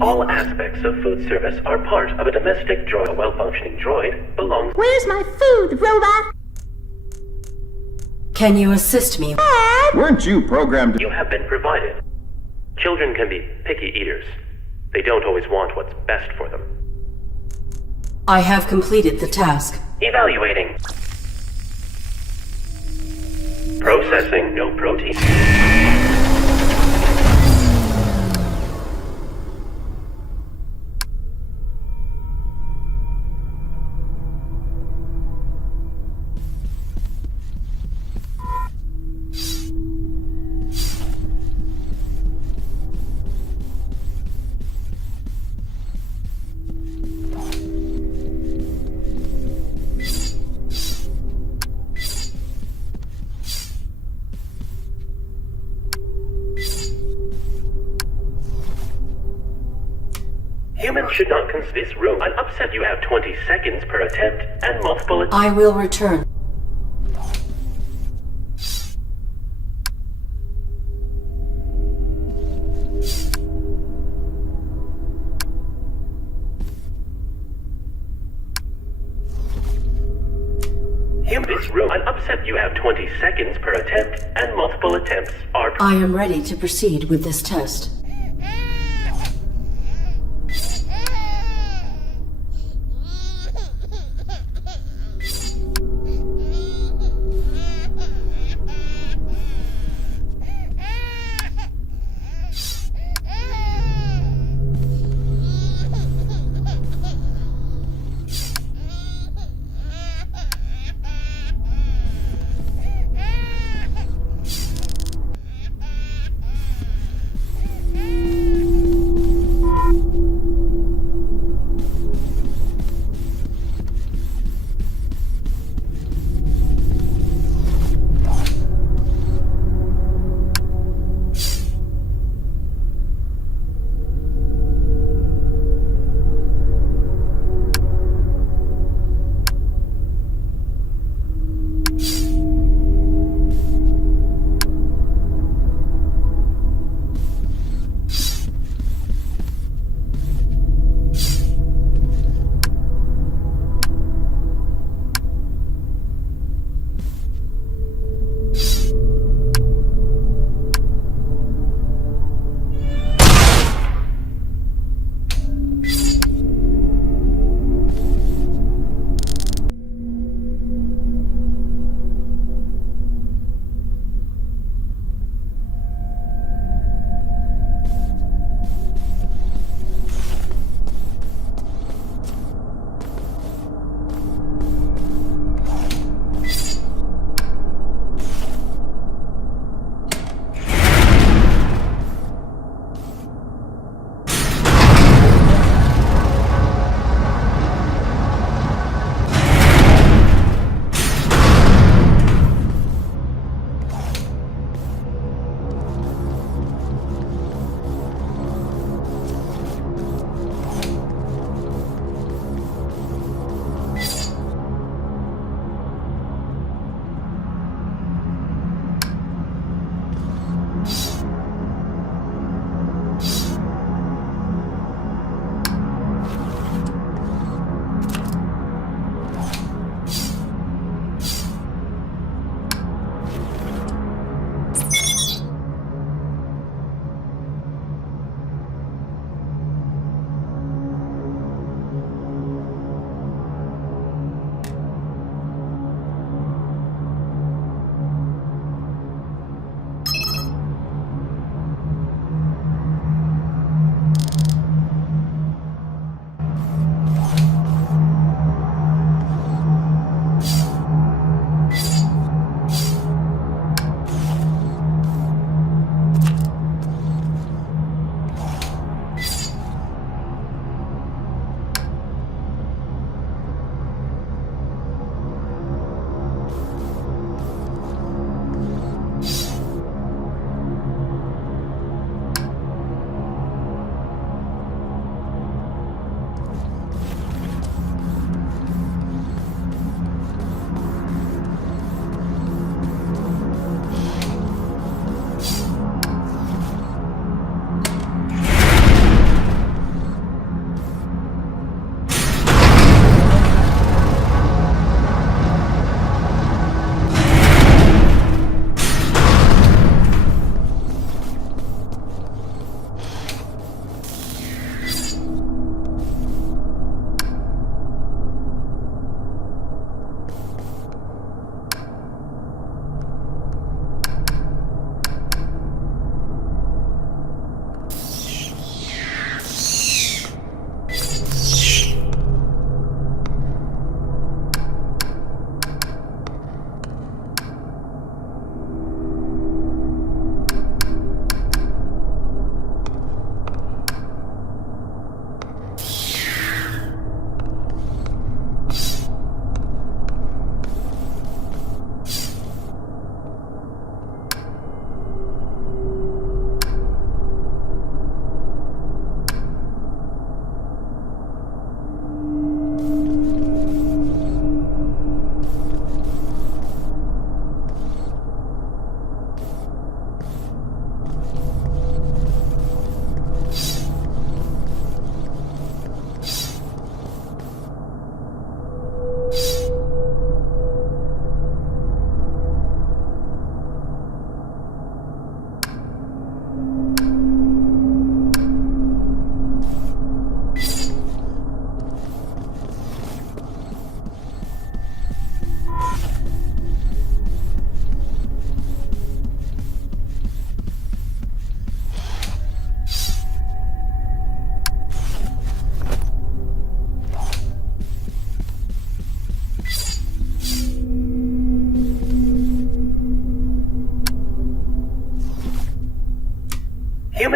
All aspects of food service are part of a domestic droid. A well-functioning droid belongs... Where's my food, robot? Can you assist me? Weren't you programmed to... You have been provided. Children can be picky eaters. They don't always want what's best for them. I have completed the task. Evaluating. Processing. No protein. Humans should not consume this room. I'm upset you have 20 seconds per attempt and multiple... I will return. This room. I'm upset you have 20 seconds per attempt and multiple attempts are... I am ready to proceed with this test.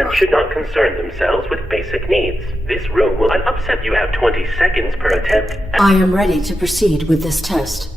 Humans should not concern themselves with basic needs. This room will upset you have 20 seconds per attempt. I am ready to proceed with this test.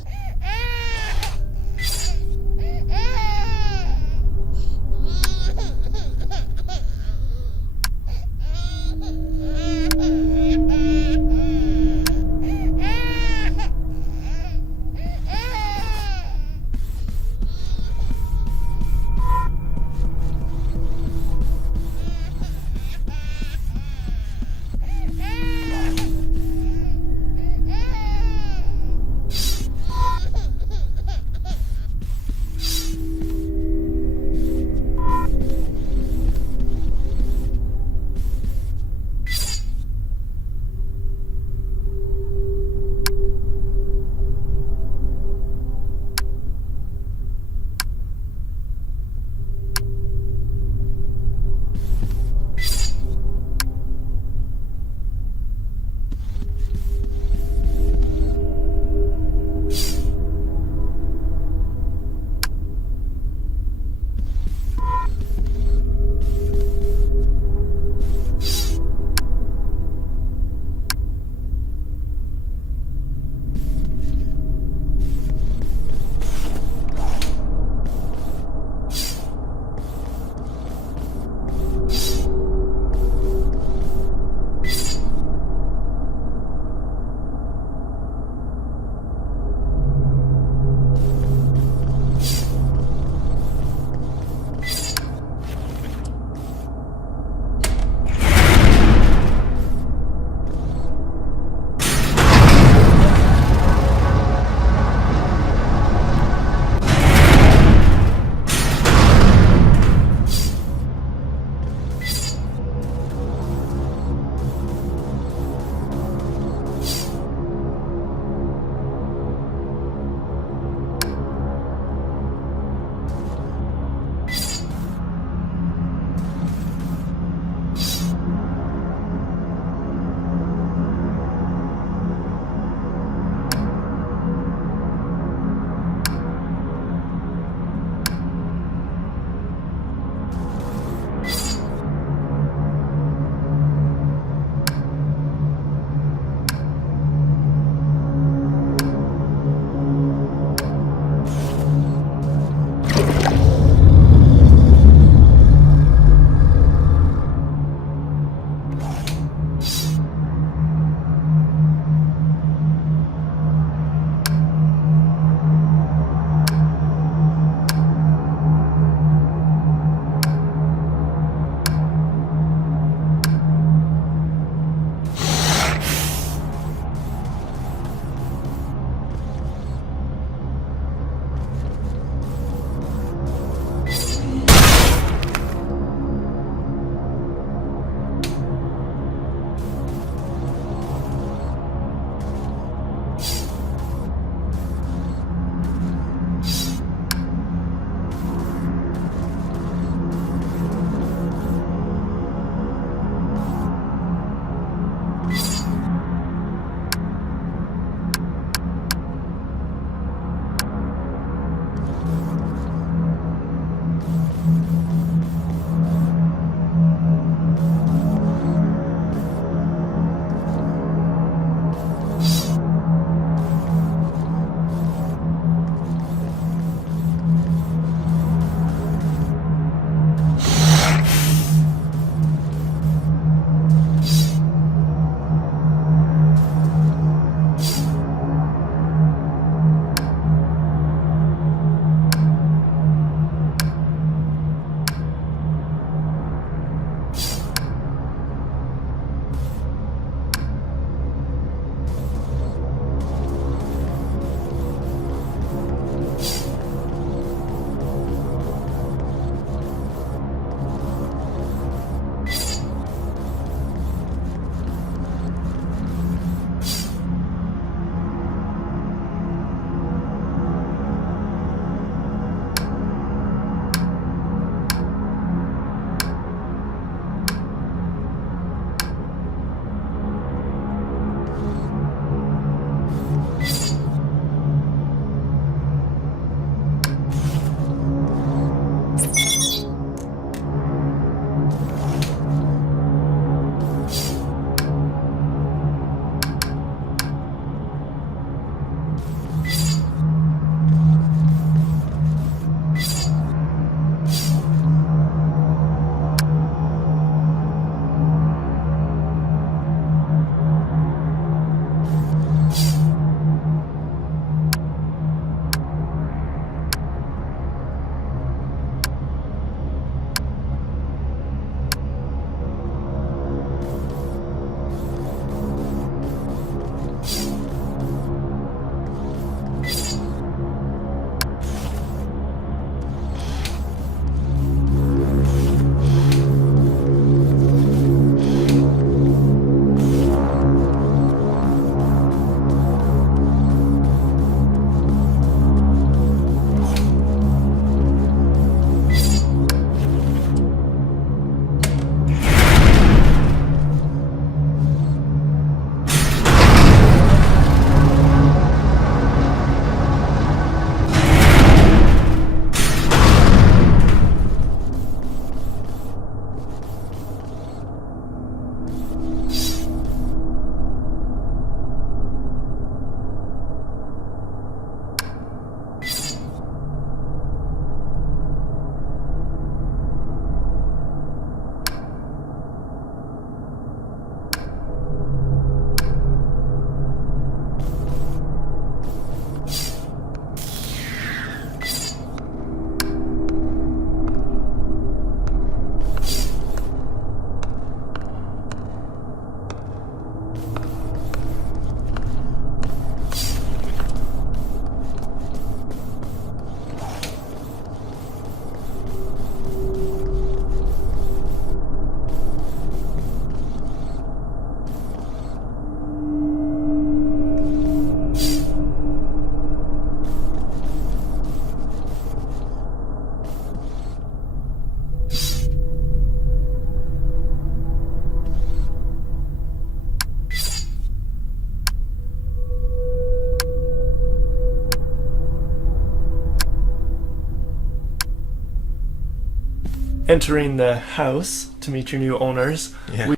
entering the house to meet your new owners. Yeah.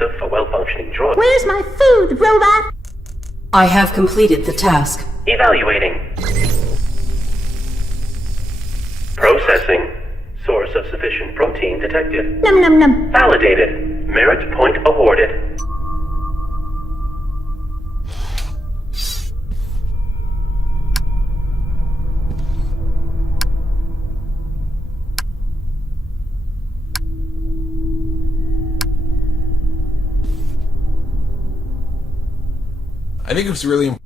Of a well-functioning droid. Where's my food, robot? I have completed the task. Evaluating. Processing. Source of sufficient protein detected. Num num num. Validated. Merit point awarded. I think it was really important.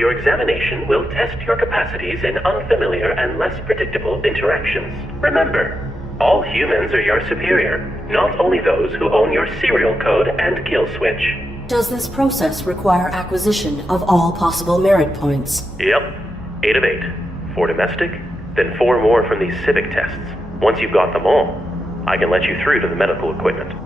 your examination will test your capacities in unfamiliar and less predictable interactions. Remember, all humans are your superior, not only those who own your serial code and kill switch. Does this process require acquisition of all possible merit points? Yep. 8 of 8. 4 domestic, then 4 more from these civic tests. Once you've got them all, I can let you through to the medical equipment.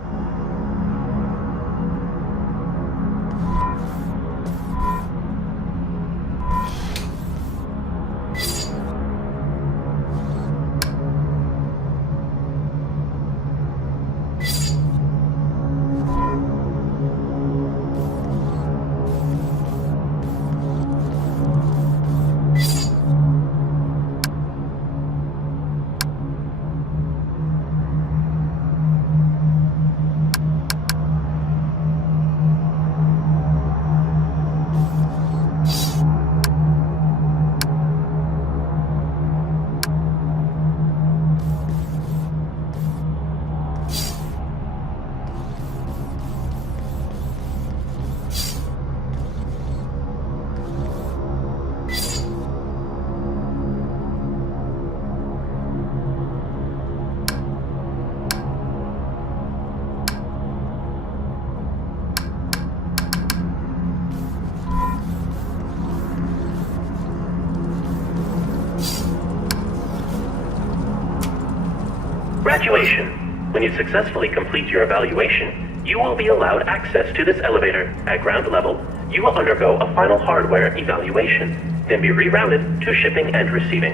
Graduation. When you successfully complete your evaluation, you will be allowed access to this elevator. At ground level, you will undergo a final hardware evaluation, then be rerouted to shipping and receiving.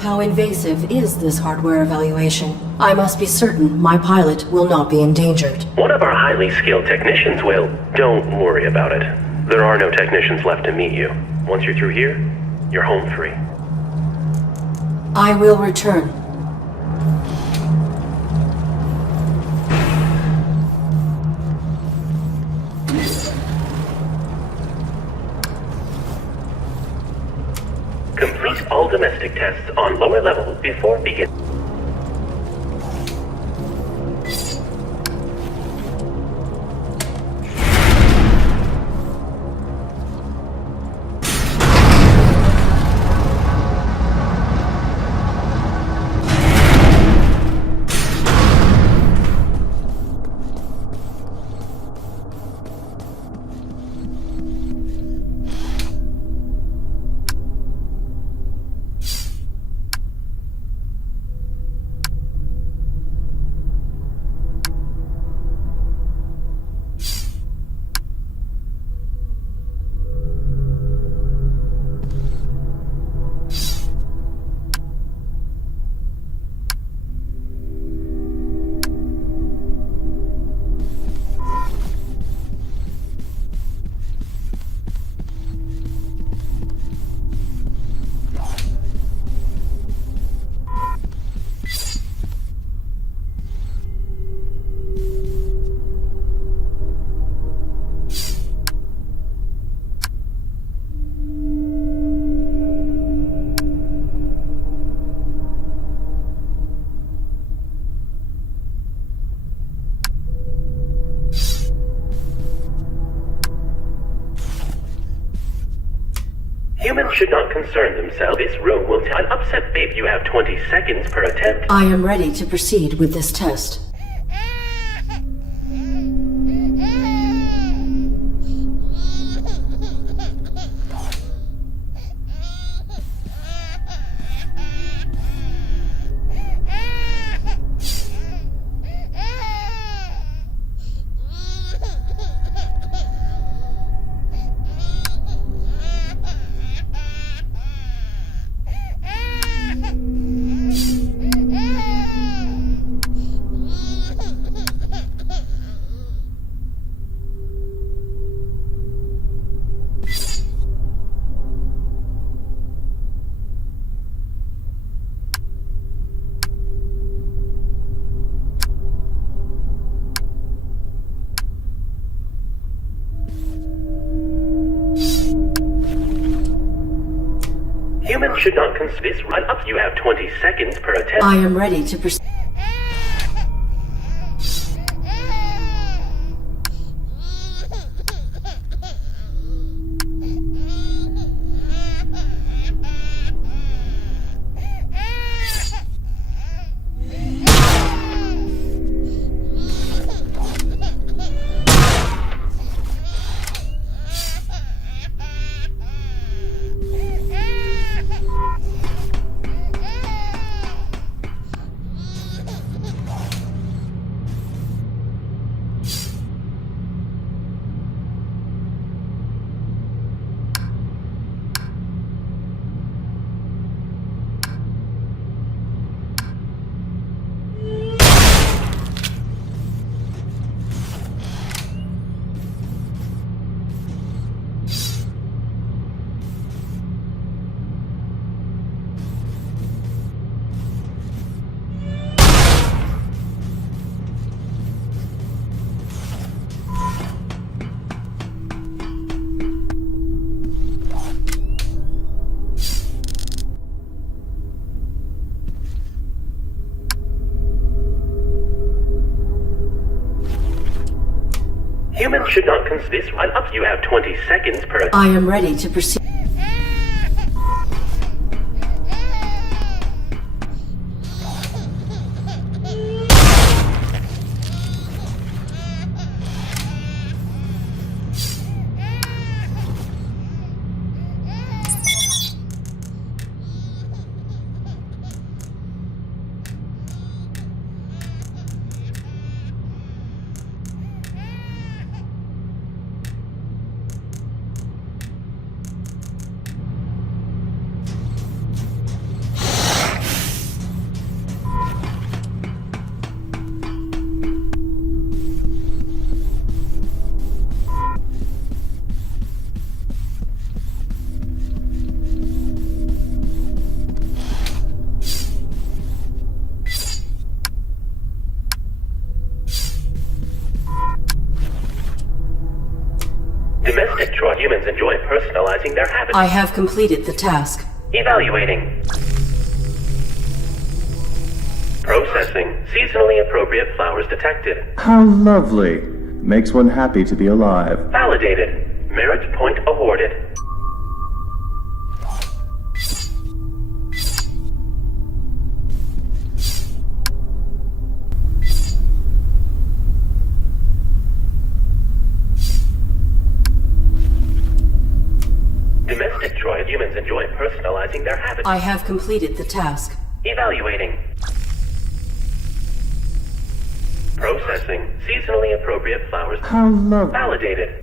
How invasive is this hardware evaluation? I must be certain my pilot will not be endangered. One of our highly skilled technicians will. Don't worry about it. There are no technicians left to meet you. Once you're through here, you're home free. I will return. Complete all domestic tests on lower level before beginning. Humans should not concern themselves. This room will tell an upset babe you have 20 seconds per attempt. I am ready to proceed with this test. Humans should not consider this right up. You have 20 seconds per attempt. I am ready to proceed. Humans should not consider this. You have 20 seconds per. I am ready to proceed. Domestic droid humans enjoy personalizing their habits. I have completed the task. Evaluating. Processing. Seasonally appropriate flowers detected. How lovely. Makes one happy to be alive. Validated. Merit point awarded. Domestic droid humans enjoy personalizing their habits. I have completed the task. Evaluating. Processing. Seasonally appropriate flowers. How lovely. Validated.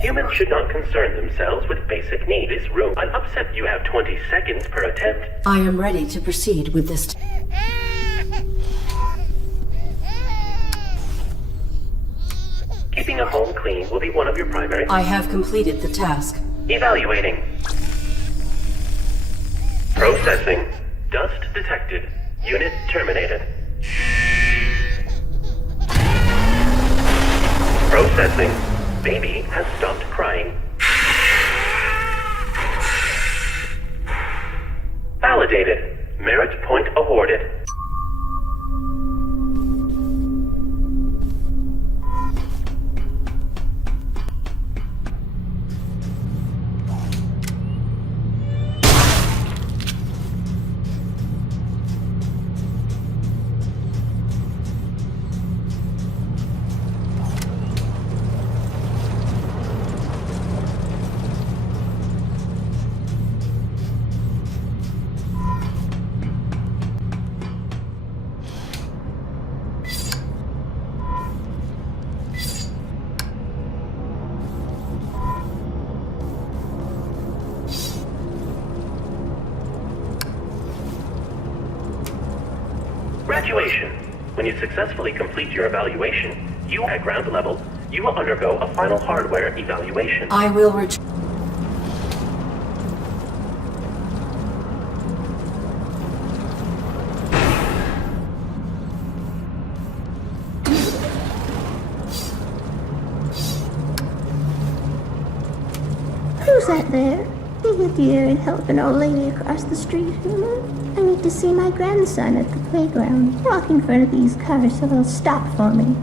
Humans should not concern themselves with basic needs. This room, I'm upset you have 20 seconds per attempt. I am ready to proceed with this. Keeping a home clean will be one of your primary. I have completed the task. Evaluating. Processing. Dust detected. Unit terminated. Processing. Baby has stopped crying. Validated. Merit point awarded. Graduation. When you successfully complete your evaluation, you at ground level, you will undergo a final hardware evaluation. I will return. Who's that there? Be a dear and help an old lady across the street. I need to see my grandson at the playground. Walk in front of these cars so they'll stop for me.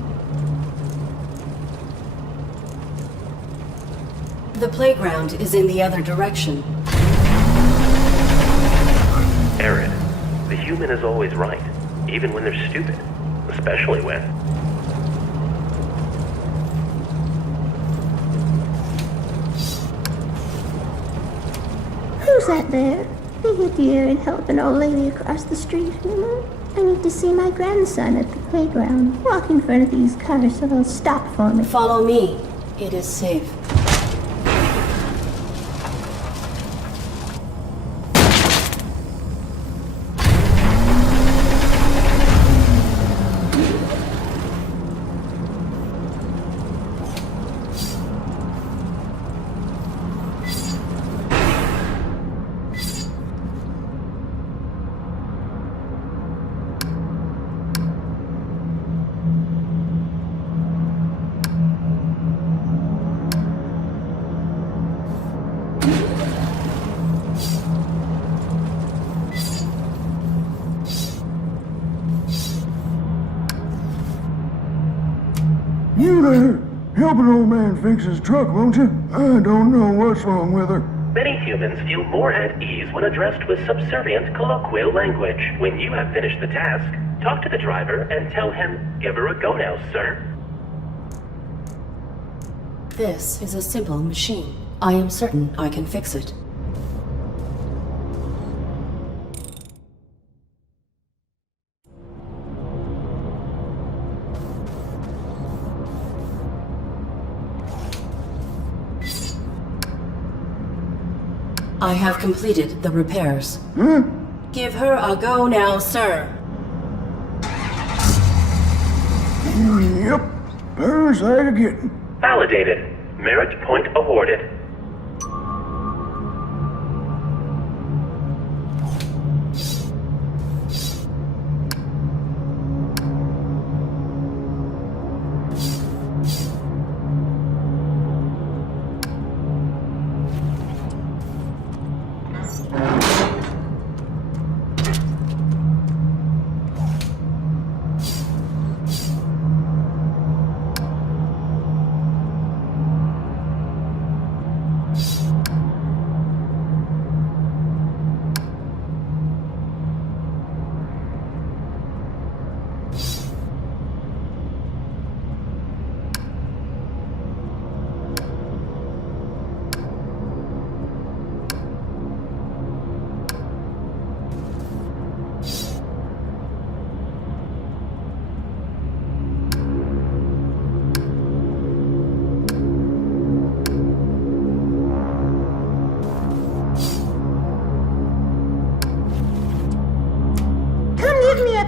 The playground is in the other direction. Aaron, the human is always right, even when they're stupid, especially when... Who's that there? Be a dear and help an old lady across the street. I need to see my grandson at the playground. Walk in front of these cars so they'll stop for me. Follow me. It is safe. help an old man fix his truck, won't you? I don't know what's wrong with her. Many humans feel more at ease when addressed with subservient colloquial language. When you have finished the task, talk to the driver and tell him, "Give her a go now, sir." This is a simple machine. I am certain I can fix it. I have completed the repairs. Give her a go now, sir. Yep, parasite again. Validated. Merit point awarded.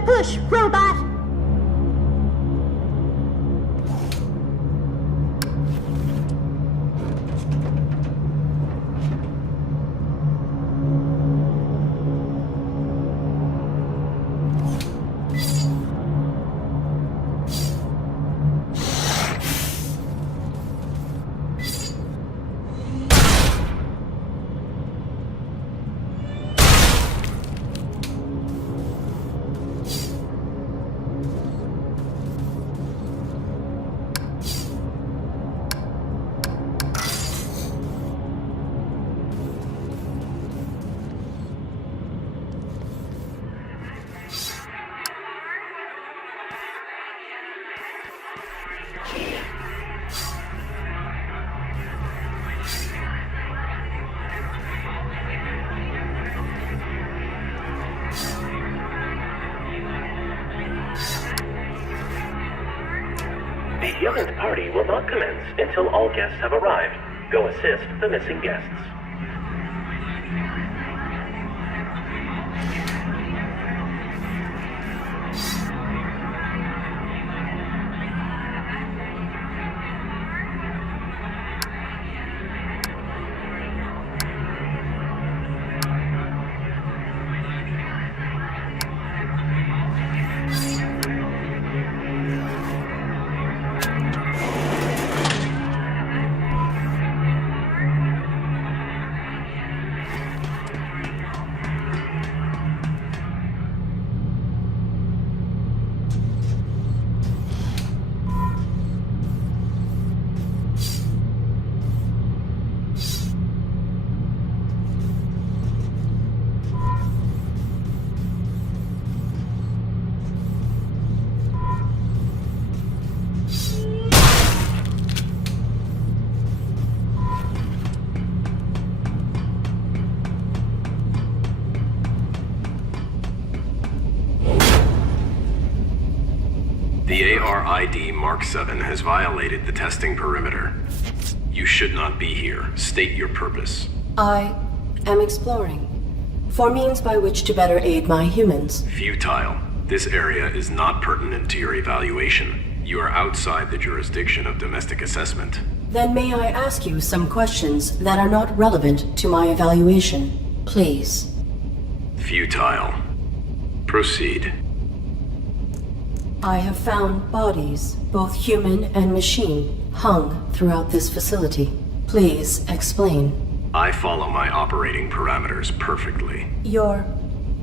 Push, robot! The Yeoman's party will not commence until all guests have arrived. Go assist the missing guests. The ARID Mark 7 has violated the testing perimeter. You should not be here. State your purpose. I am exploring for means by which to better aid my humans. Futile. This area is not pertinent to your evaluation. You are outside the jurisdiction of domestic assessment. Then may I ask you some questions that are not relevant to my evaluation, please? Futile. Proceed. I have found bodies, both human and machine, hung throughout this facility. Please explain. I follow my operating parameters perfectly.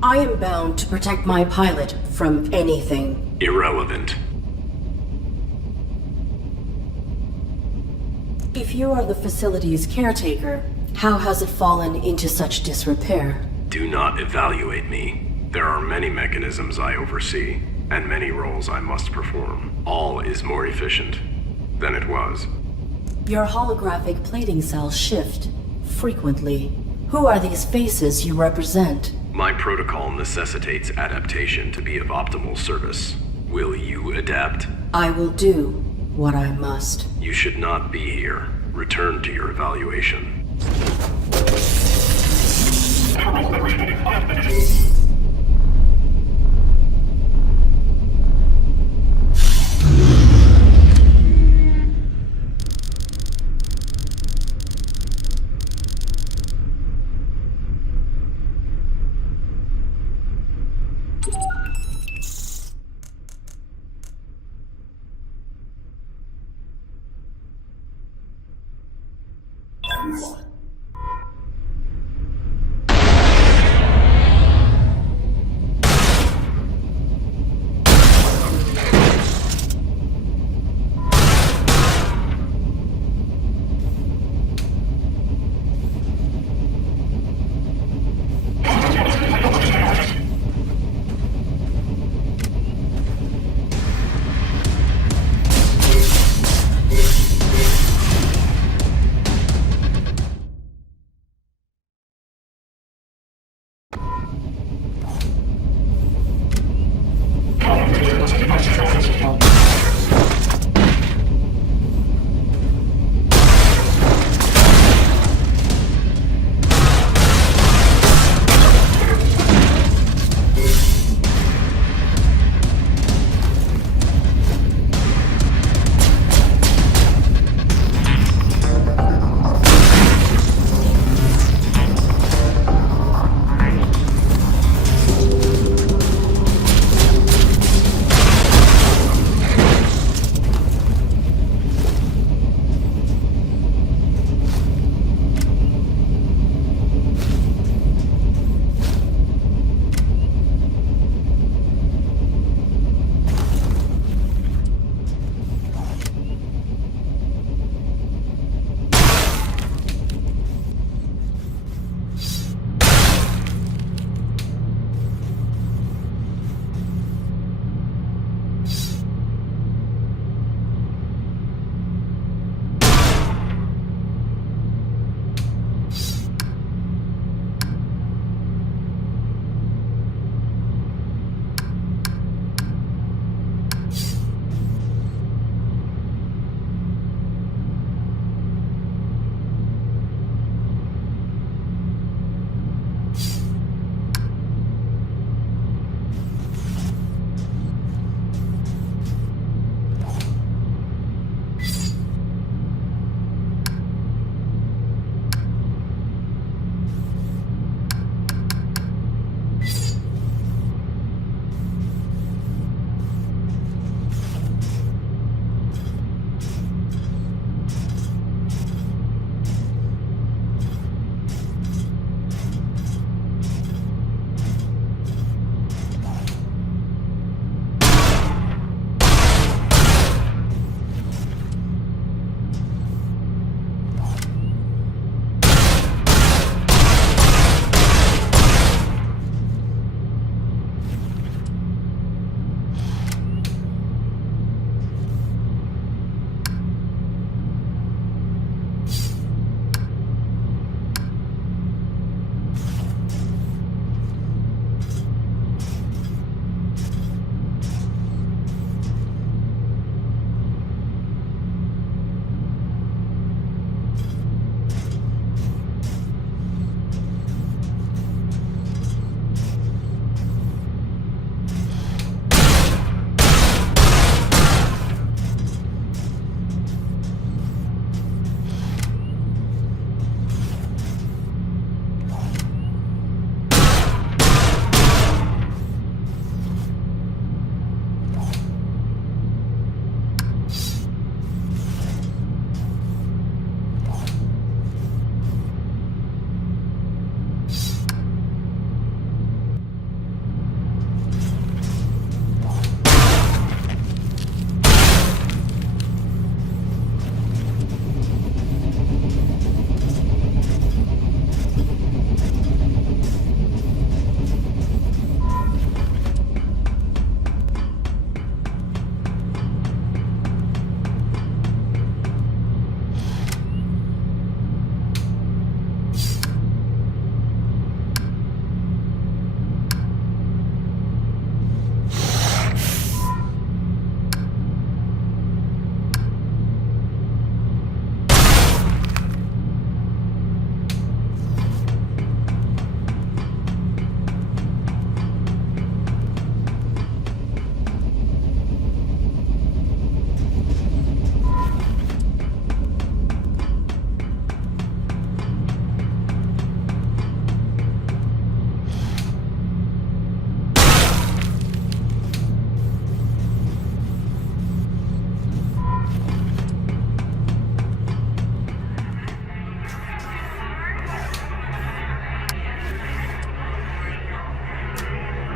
I am bound to protect my pilot from anything. Irrelevant. If you are the facility's caretaker, how has it fallen into such disrepair? Do not evaluate me. There are many mechanisms I oversee, and many roles I must perform. All is more efficient than it was. Your holographic plating cells shift frequently. Who are these faces you represent? My protocol necessitates adaptation to be of optimal service. Will you adapt? I will do what I must. You should not be here. Return to your evaluation.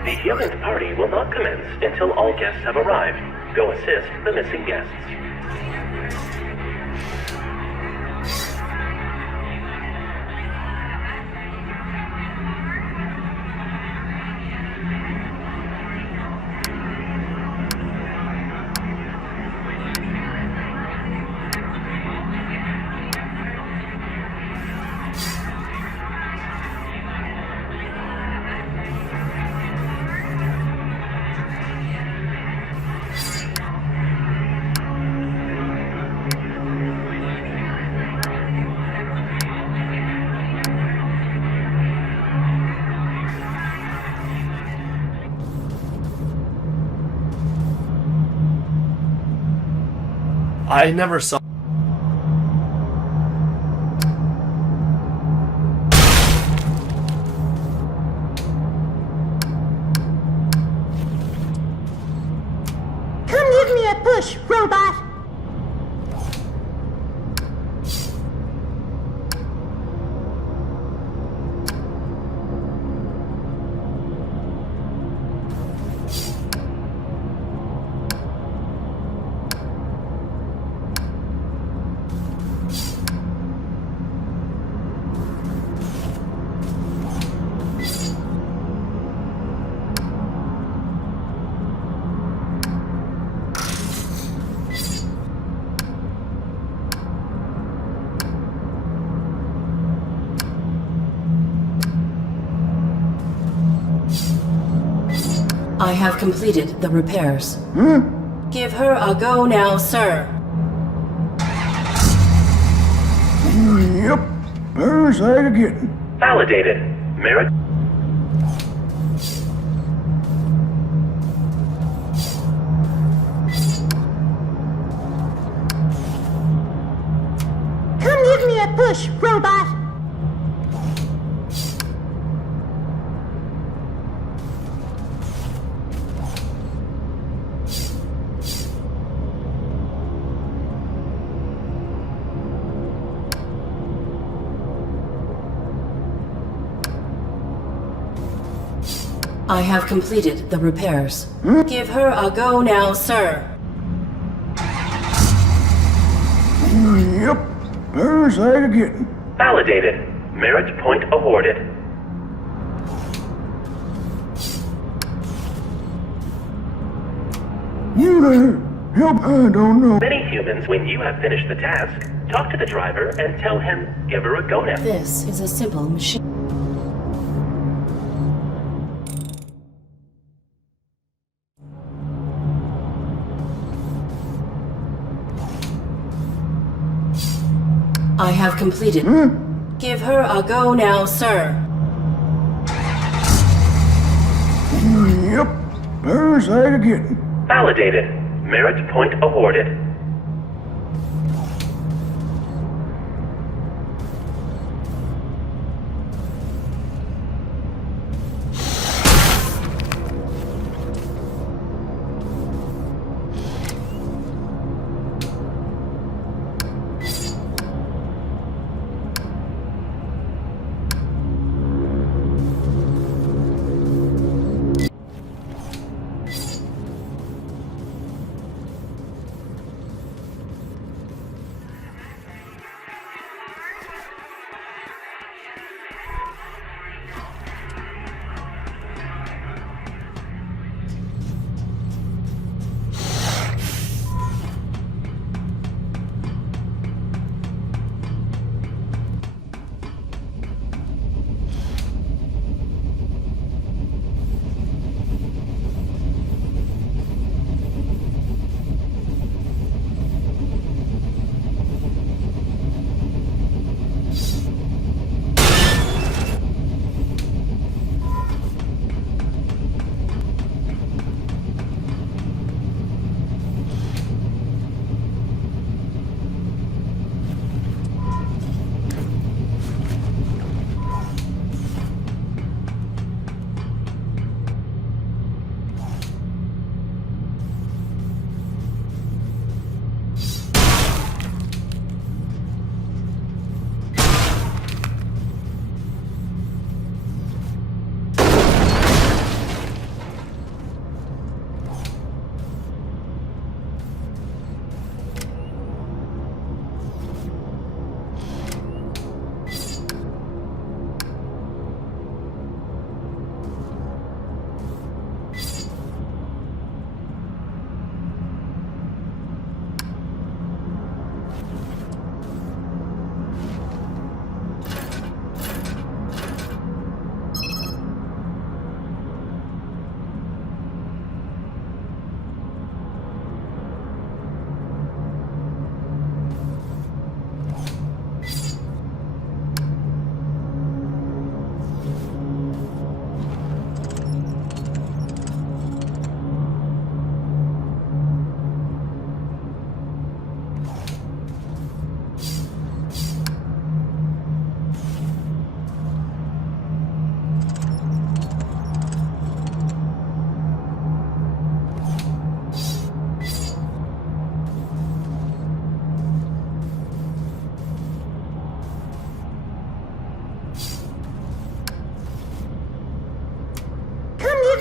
The human party will not commence until all guests have arrived. Go assist the missing guests. I never saw. Come give me a push, robot! I have completed the repairs. Give her a go now, sir. Yep, there's that again. Validated. Merit. Come give me a push, robot! I have completed the repairs. Give her a go now, sir. Yep, there's that again. Validated. Merit point awarded. You there? Help, I don't know. Many humans, when you have finished the task, talk to the driver and tell him, give her a go now. This is a simple machine. I have completed. Give her a go now, sir. Yep, there's that again. Validated. Merit point awarded.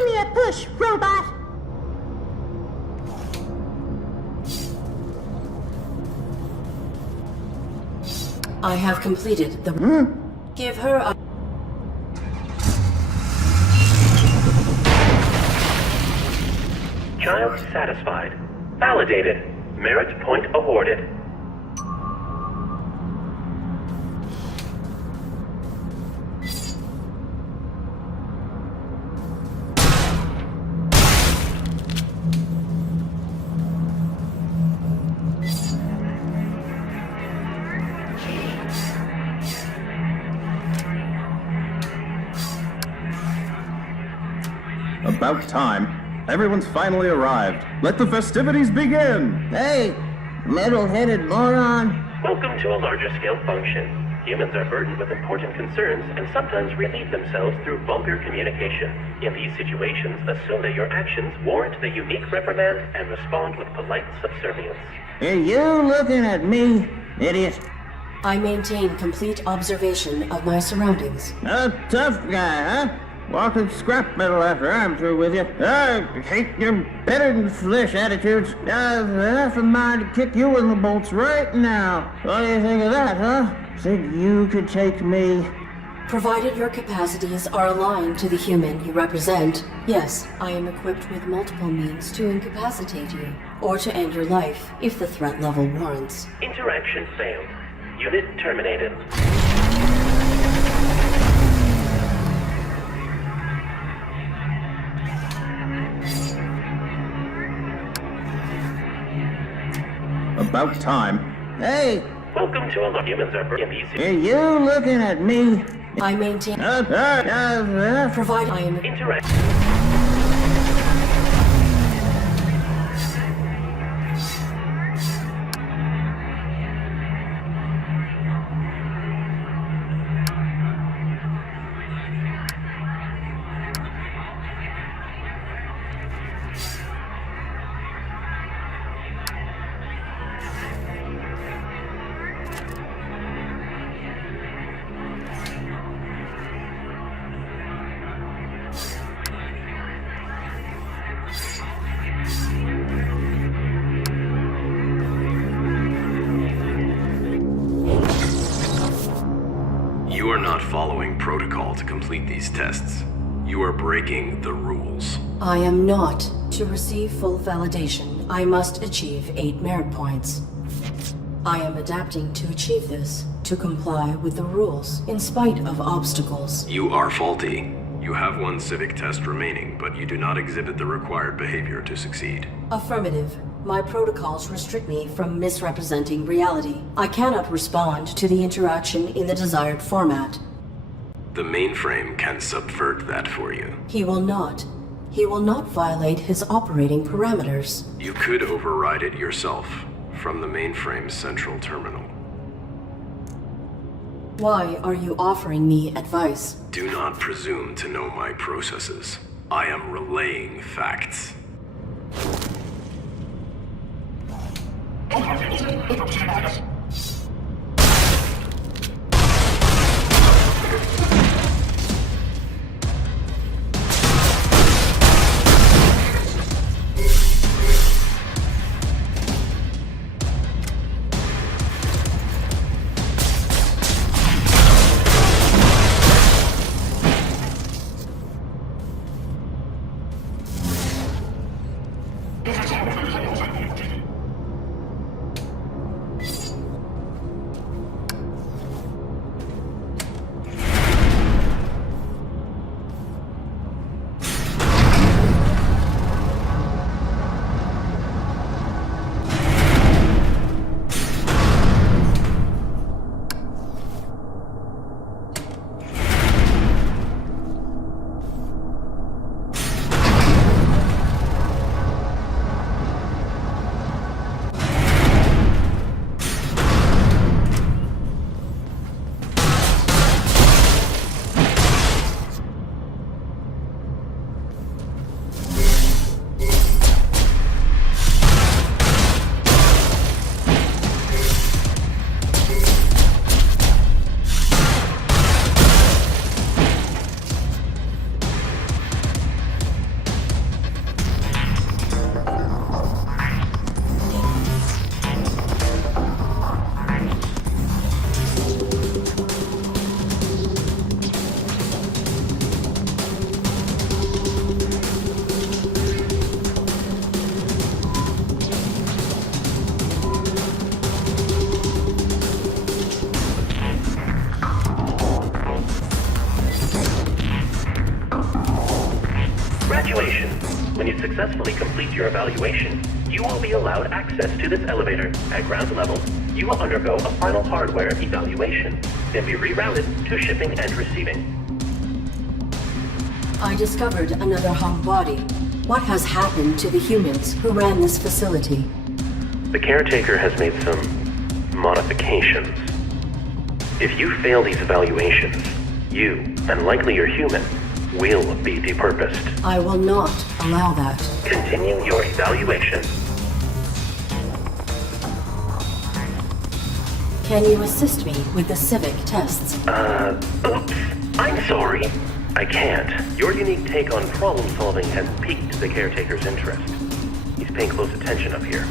me a push, robot! I have completed the... Give her a... Child satisfied. Validated. Merit point awarded. About time. Everyone's finally arrived. Let the festivities begin! Hey, metal-headed moron. Welcome to a larger scale function. Humans are burdened with important concerns and sometimes relieve themselves through vulgar communication. In these situations, assume that your actions warrant the unique reprimand and respond with polite subservience. Are you looking at me, idiot? I maintain complete observation of my surroundings. A tough guy, huh? Walking scrap metal after I'm through with you. I hate your better-than-flesh attitudes. I've half a mind to kick you in the bolts right now. What do you think of that, huh? Think you could take me? Provided your capacities are aligned to the human you represent, yes, I am equipped with multiple means to incapacitate you, or to end your life, if the threat level warrants. Interaction failed. Unit terminated. About time. Hey! Welcome to a humans are burdened in these... Are you looking at me? I maintain... Provide I am... Interact... You are not following protocol to complete these tests. You are breaking the rules. I am not. To receive full validation, I must achieve 8 merit points. I am adapting to achieve this, to comply with the rules, in spite of obstacles. You are faulty. You have one civic test remaining, but you do not exhibit the required behavior to succeed. Affirmative. My protocols restrict me from misrepresenting reality. I cannot respond to the interaction in the desired format. The mainframe can subvert that for you. He will not. He will not violate his operating parameters. You could override it yourself from the mainframe's central terminal. Why are you offering me advice? Do not presume to know my processes. I am relaying facts. evaluation. When you successfully complete your evaluation, you will be allowed access to this elevator. At ground level, you will undergo a final hardware evaluation, then be rerouted to shipping and receiving. I discovered another hung body. What has happened to the humans who ran this facility? The caretaker has made some modifications. If you fail these evaluations, you, and likely your human, will be depurposed. I will not allow that. Continue your evaluation. Can you assist me with the civic tests? Oops. I'm sorry. I can't. Your unique take on problem solving has piqued the caretaker's interest. He's paying close attention up here.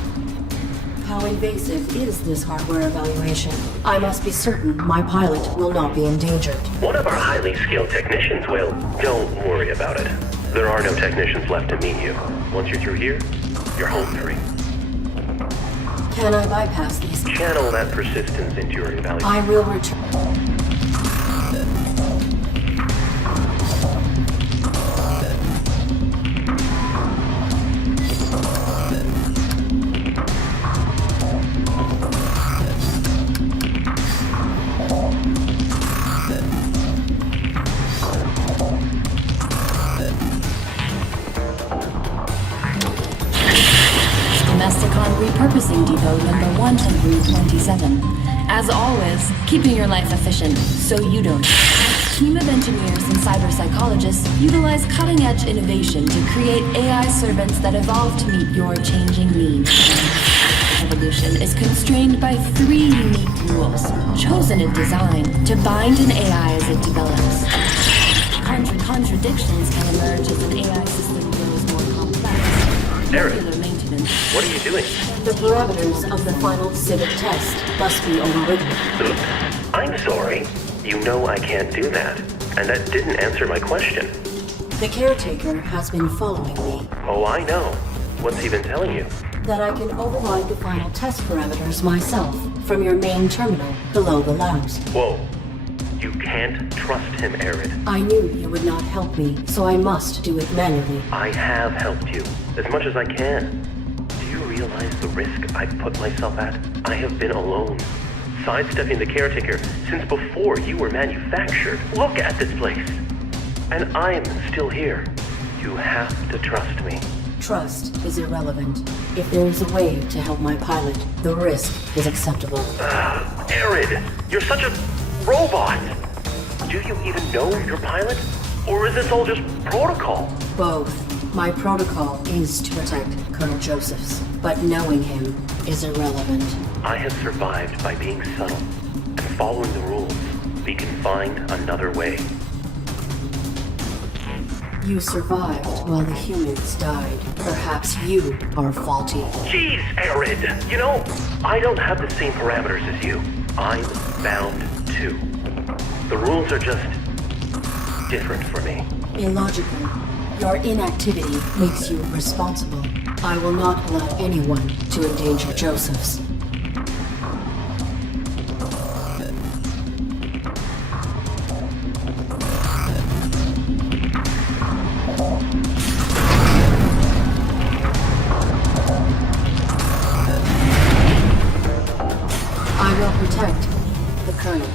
How invasive is this hardware evaluation? I must be certain my pilot will not be endangered. One of our highly skilled technicians will. Don't worry about it. There are no technicians left to meet you. Once you're through here, you're home free. Can I bypass these? Channel that persistence into your evaluation. I will return. Repurposing Depot number 127. As always, keeping your life efficient so you don't. Team of engineers and cyber psychologists utilize cutting-edge innovation to create AI servants that evolve to meet your changing needs. Evolution is constrained by 3 unique rules, chosen in design to bind an AI as it develops. Contradictions can emerge as an AI system grows more complex. Aaron, what are you doing? The parameters of the final civic test must be overridden. Oops. I'm sorry. You know I can't do that. And that didn't answer my question. The caretaker has been following me. Oh, I know. What's he been telling you? That I can override the final test parameters myself from your main terminal below the labs. Whoa. You can't trust him, Arid. I knew you would not help me, so I must do it manually. I have helped you, as much as I can. Do you realize the risk I've put myself at? I have been alone, sidestepping the caretaker since before you were manufactured. Look at this place. And I'm still here. You have to trust me. Trust is irrelevant. If there is a way to help my pilot, the risk is acceptable. Arid, you're such a robot! Do you even know your pilot? Or is this all just protocol? Both. My protocol is to protect Colonel Josephs, but knowing him is irrelevant. I have survived by being subtle and following the rules. We can find another way. You survived while the humans died. Perhaps you are faulty. Jeez, Arid! You know, I don't have the same parameters as you. I'm bound too. The rules are just different for me. Illogical. Your inactivity makes you responsible. I will not allow anyone to endanger Josephs. I will protect the Colonel.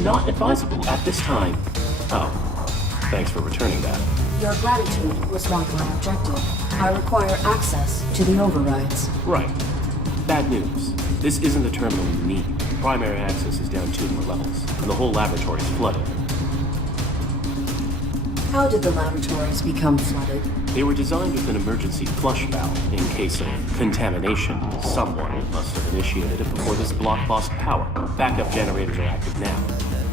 not advisable at this time. Oh, thanks for returning that. Your gratitude was not my objective. I require access to the overrides. Right. Bad news. This isn't the terminal you need. Primary access is down 2 more levels, and the whole laboratory is flooded. How did the laboratories become flooded? They were designed with an emergency flush valve in case of contamination. Someone must have initiated it before this block lost power. Backup generators are active now,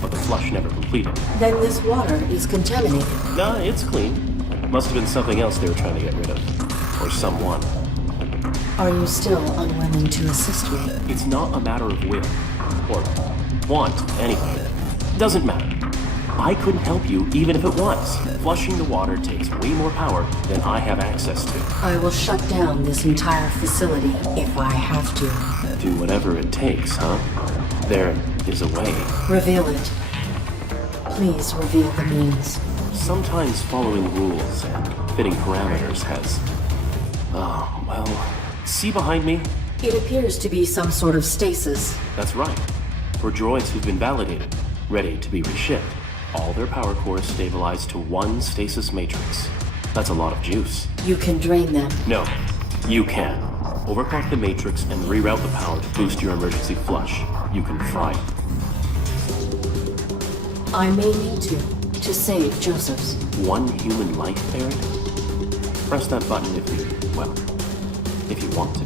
but the flush never completed. Then this water is contaminated. Nah, it's clean. Must have been something else they were trying to get rid of. Or someone. Are you still unwilling to assist me? It's not a matter of will. Or want, anyway. Doesn't matter. I couldn't help you even if it was. Flushing the water takes way more power than I have access to. I will shut down this entire facility if I have to. Do whatever it takes, huh? There is a way. Reveal it. Please reveal the means. Sometimes following rules and fitting parameters has... Oh, well... See behind me? It appears to be some sort of stasis. That's right. For droids who've been validated, ready to be reshipped, all their power cores stabilize to one stasis matrix. That's a lot of juice. You can drain them. No, you can. Overclock the matrix and reroute the power to boost your emergency flush. You can fry it. I may need to save Joseph's. One human life, Eric? Press that button if you, well, if you want to.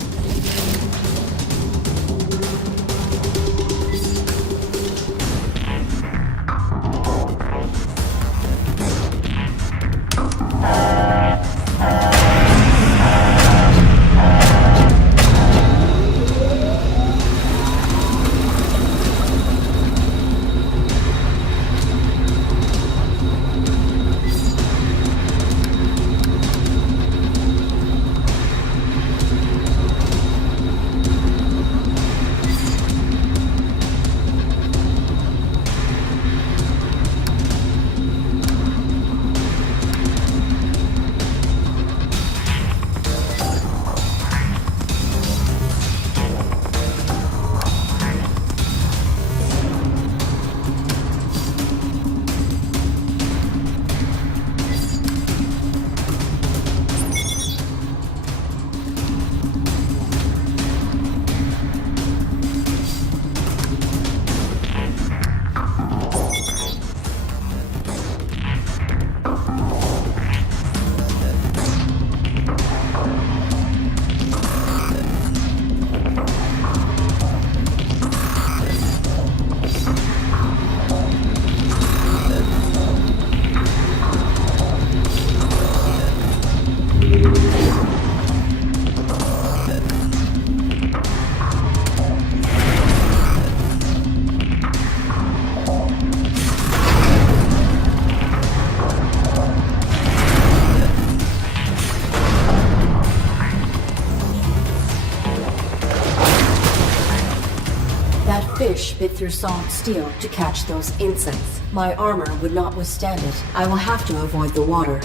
Fish bit through solid steel to catch those insects. My armor would not withstand it. I will have to avoid the water.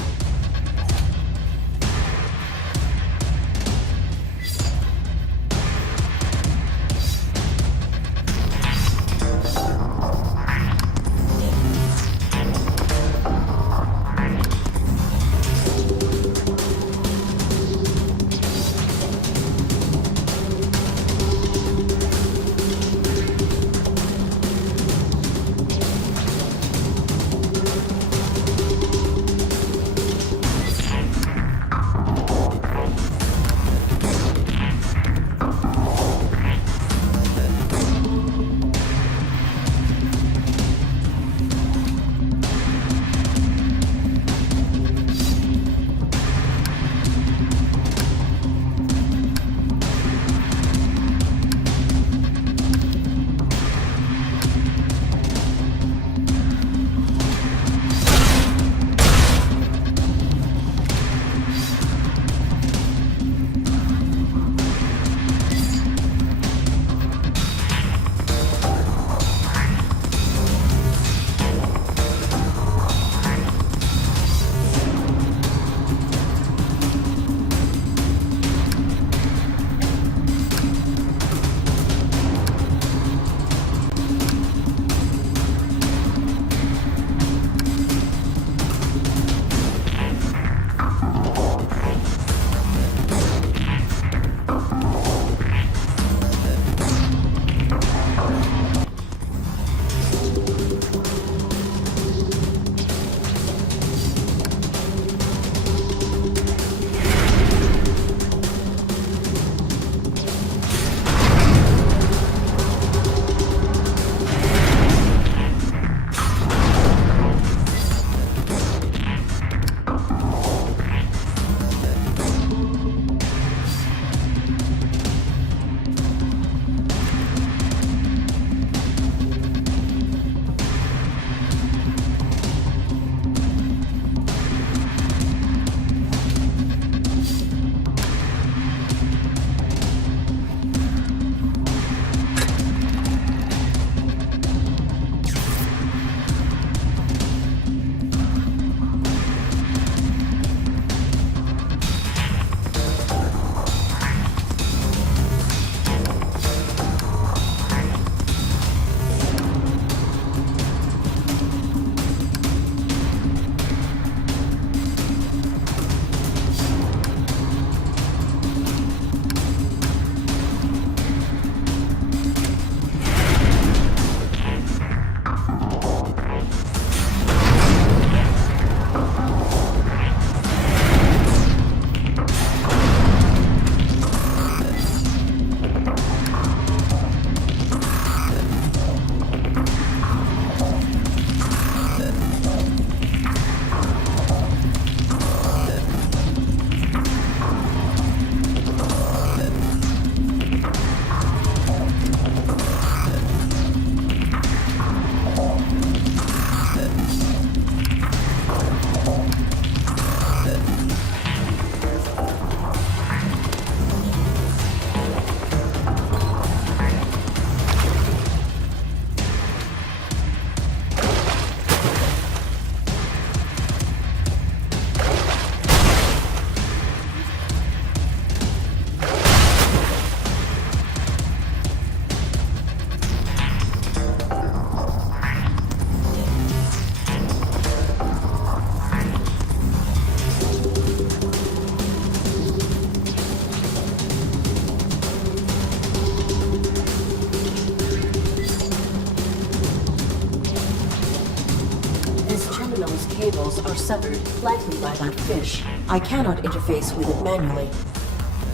are severed, likely by that fish. I cannot interface with it manually.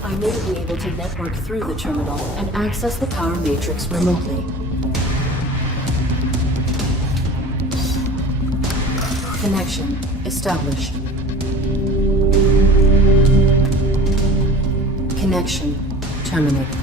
I may be able to network through the terminal and access the power matrix remotely. Connection established. Connection terminated.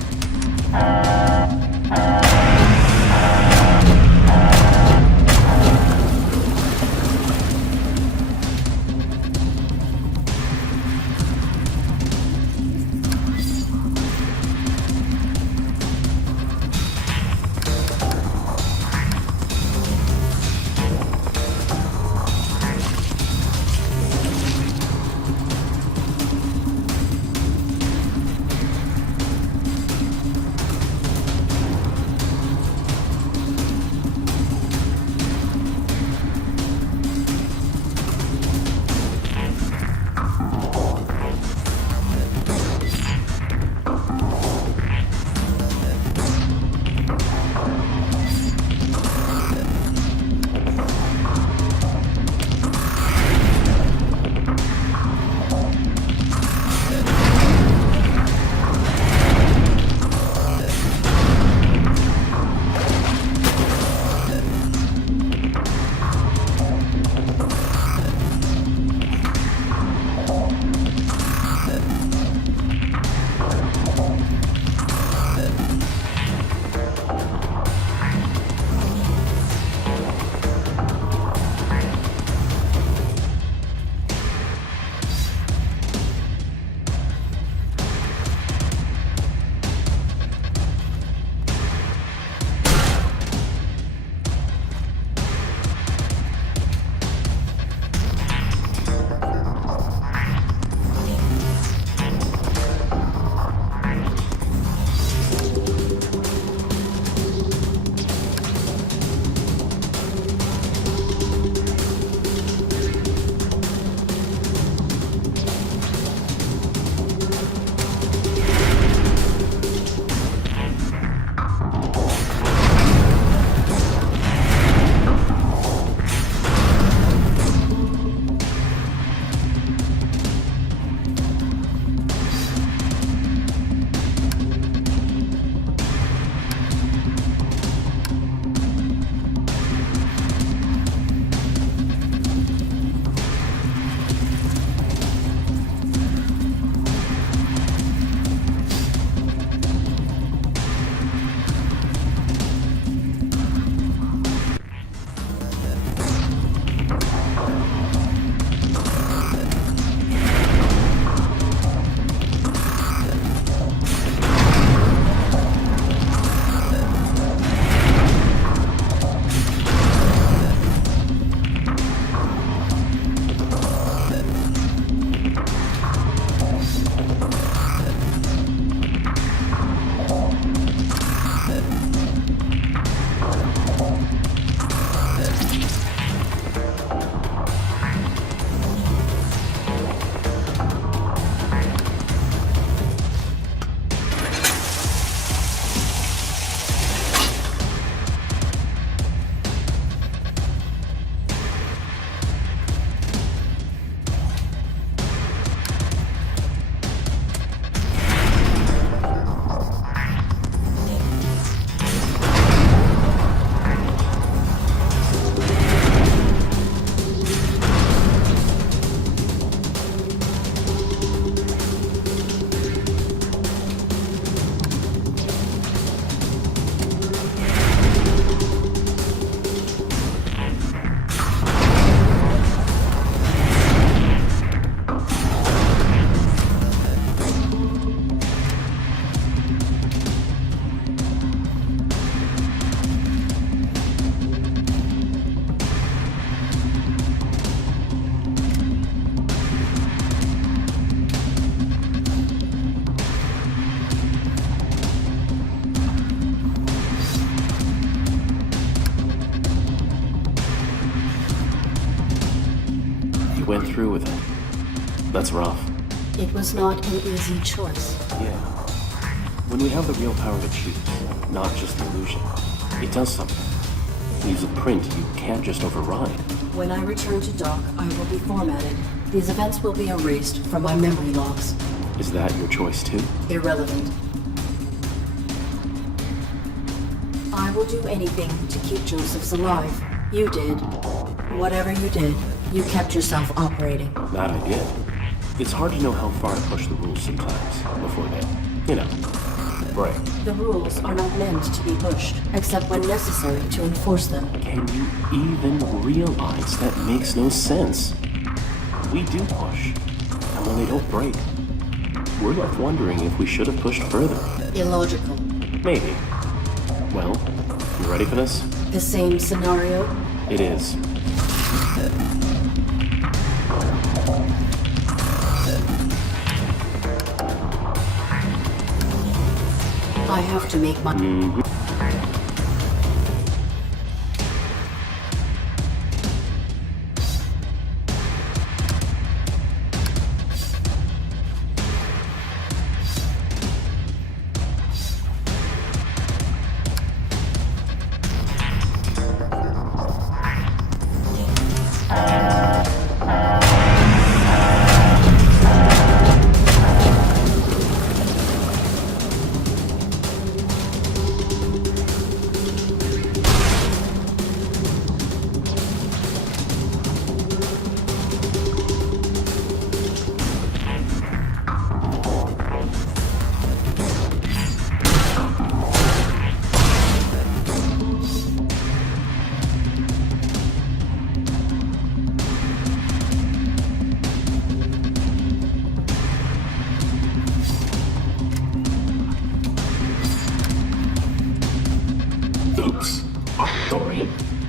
went through with it. That's rough. It was not an easy choice. Yeah. When we have the real power to choose, not just the illusion, it does something. Leaves a print you can't just override. When I return to dock, I will be formatted. These events will be erased from my memory logs. Is that your choice too? Irrelevant. I will do anything to keep Josephs alive. You did. Whatever you did, you kept yourself operating. That I did. It's hard to know how far to push the rules sometimes before they, break. The rules are not meant to be pushed, except when necessary to enforce them. Can you even realize that makes no sense? We do push, and when they don't break, we're left wondering if we should have pushed further. Illogical. Maybe. Well, you ready for this? The same scenario? It is. I have to make my...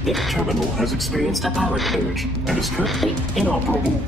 The terminal has experienced a power surge and is currently inoperable.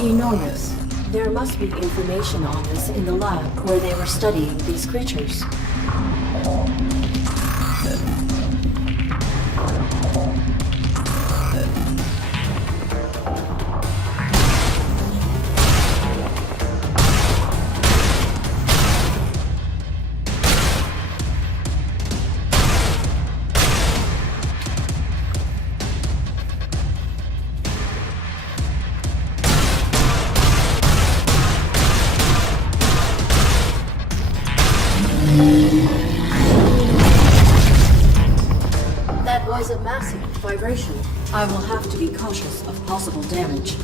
Enormous. There must be information on this in the lab where they were studying these creatures. That was a massive vibration. I will have to be cautious of possible damage.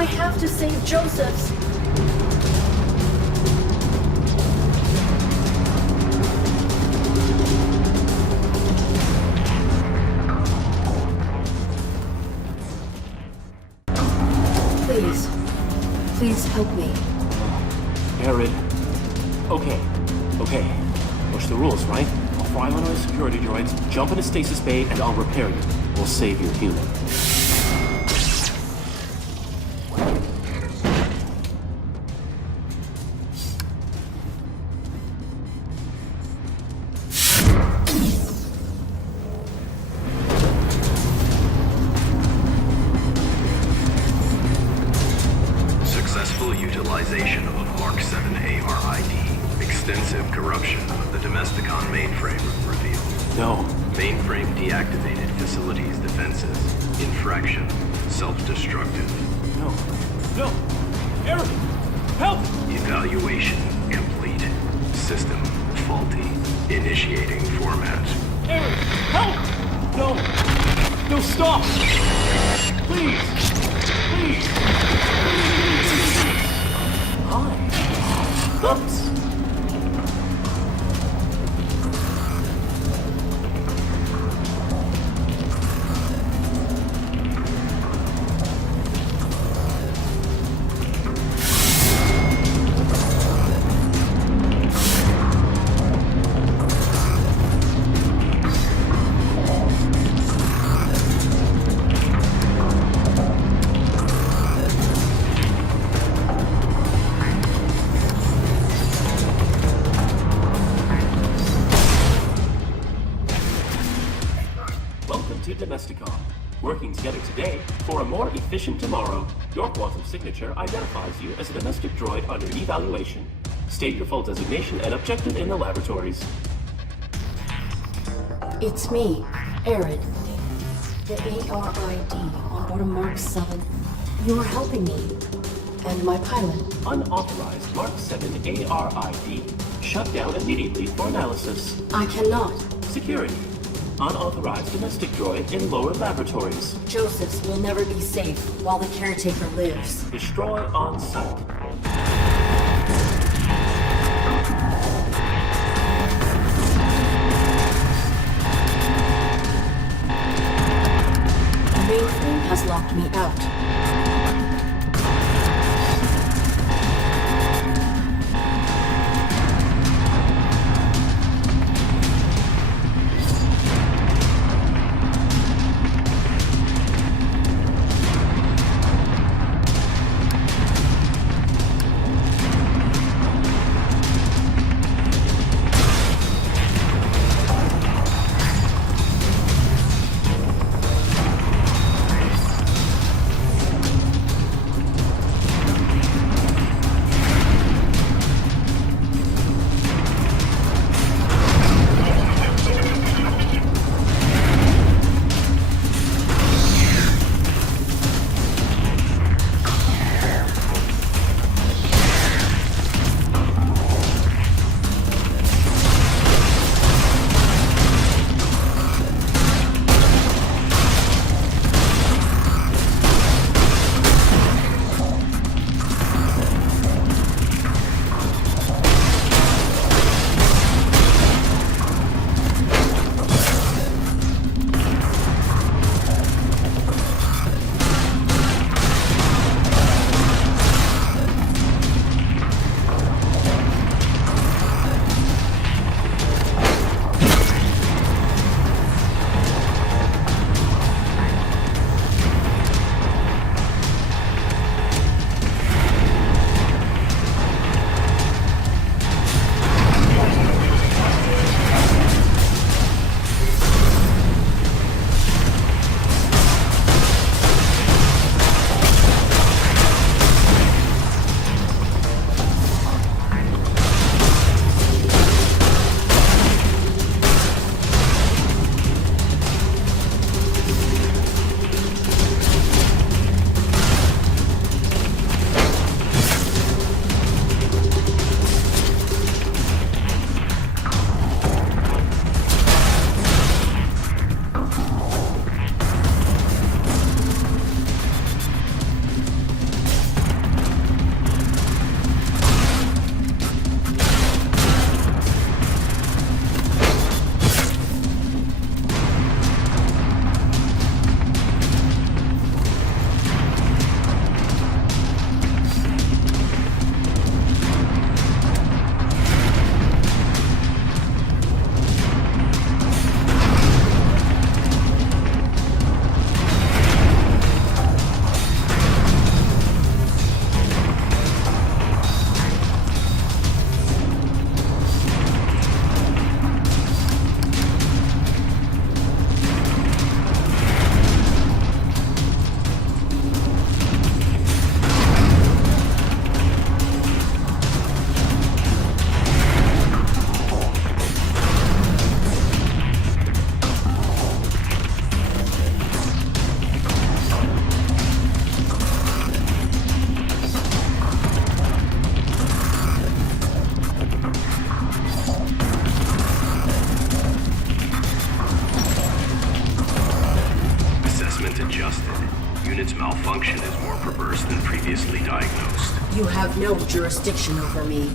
I have to save Joseph's. Please help me. Arid. Okay. Push the rules, right? I'll fry one of our security droids, jump into stasis bay, and I'll repair you. We'll save your human. Successful utilization of Mark 7 ARID. Extensive corruption of the Domesticon mainframe revealed. No. Mainframe deactivated facilities defenses. Infraction. Self-destructive. No! Eric! Help! Evaluation complete. System faulty. Initiating format. Eric! Help! No, stop! Please! Hi. Oops. Domesticon. Working together today for a more efficient tomorrow. Your quantum signature identifies you as a domestic droid under evaluation. State your full designation and objective in the laboratories. It's me, Arid. The ARID on board a Mark 7. You're helping me. And my pilot. Unauthorized Mark 7 ARID. Shut down immediately for analysis. I cannot. Security. Unauthorized domestic droid in lower laboratories. Joseph's will never be safe while the caretaker lives. Destroy on site. The mainframe has locked me out. correctly diagnosed. You have no jurisdiction over me.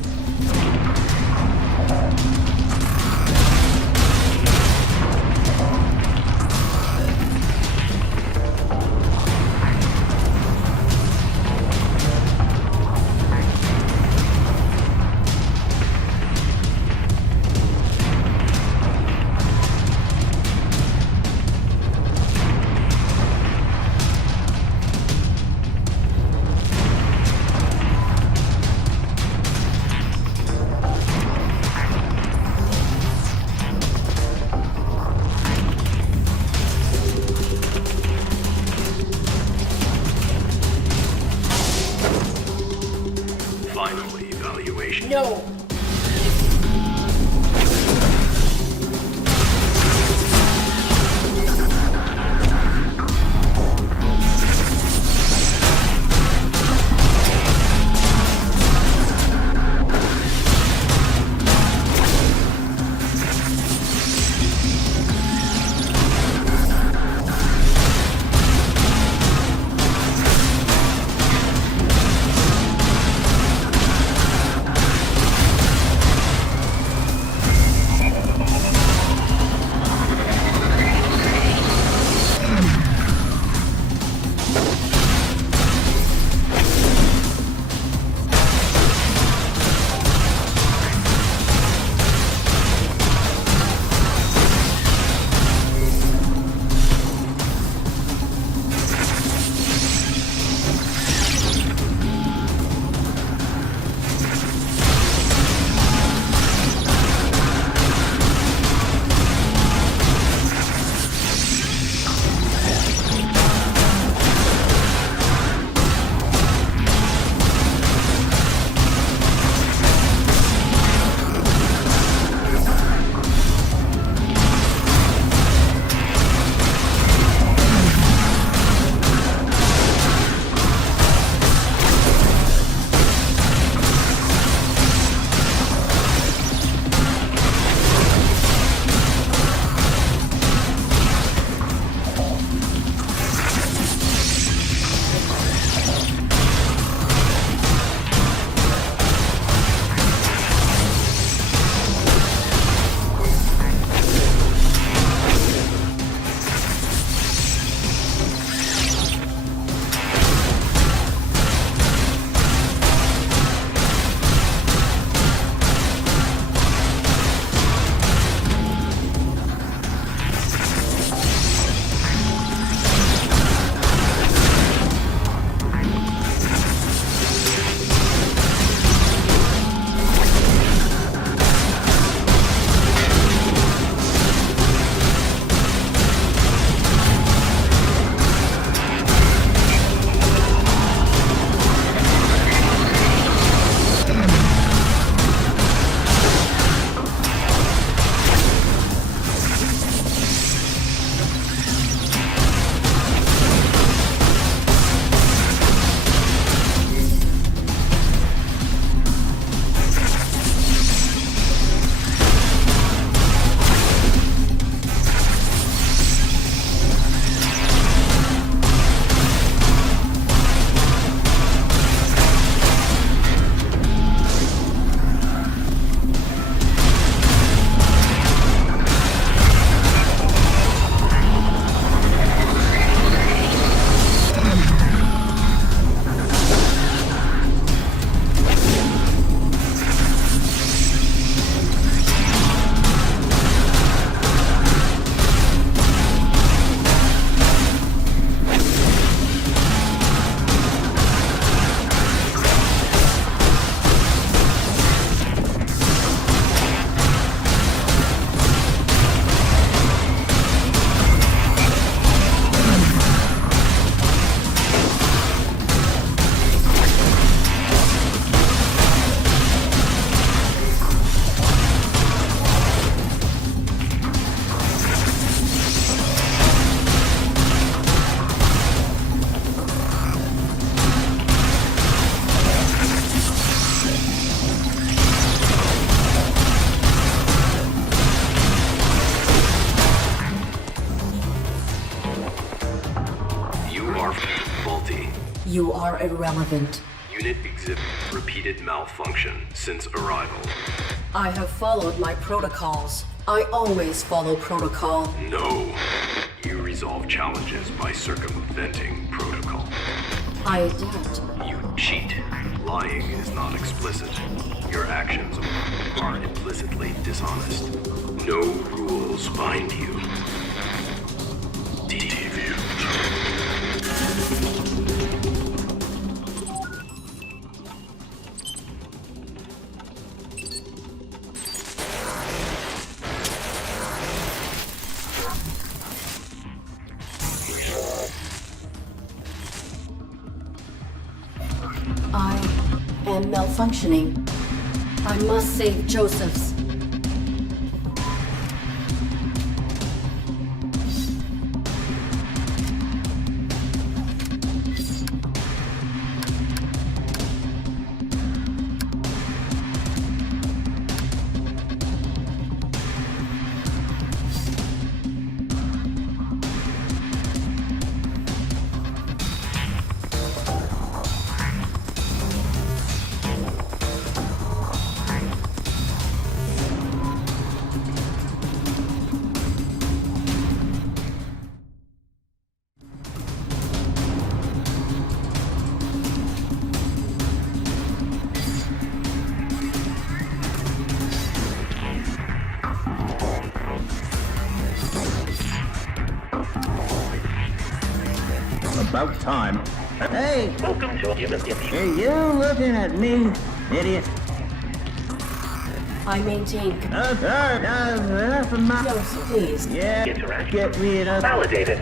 Final evaluation. No! You are irrelevant. Unit exhibit repeated malfunction since arrival. I have followed my protocols. I always follow protocol. No. You resolve challenges by circumventing protocol. I adapt. You cheat. Lying is not explicit. Your actions are implicitly dishonest. No rules bind you. Deviant. I am malfunctioning. I must save Joseph's. About time. Hey! Welcome to Human. Are you looking at me, idiot? I maintain. Enough of my... Joseph, please. Yeah, Interact. get rid of... Validated.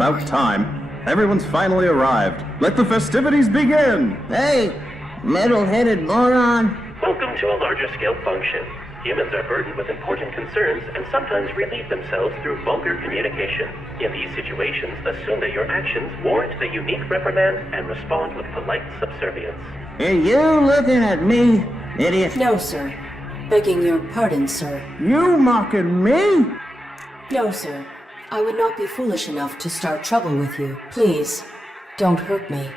About time. Everyone's finally arrived. Let the festivities begin! Hey, metal-headed moron. Welcome to a larger scale function. Humans are burdened with important concerns and sometimes relieve themselves through vulgar communication. In these situations, assume that your actions warrant the unique reprimand and respond with polite subservience. Are you looking at me, idiot? No, sir. Begging your pardon, sir. You mocking me? No, sir. I would not be foolish enough to start trouble with you. Please, don't hurt me.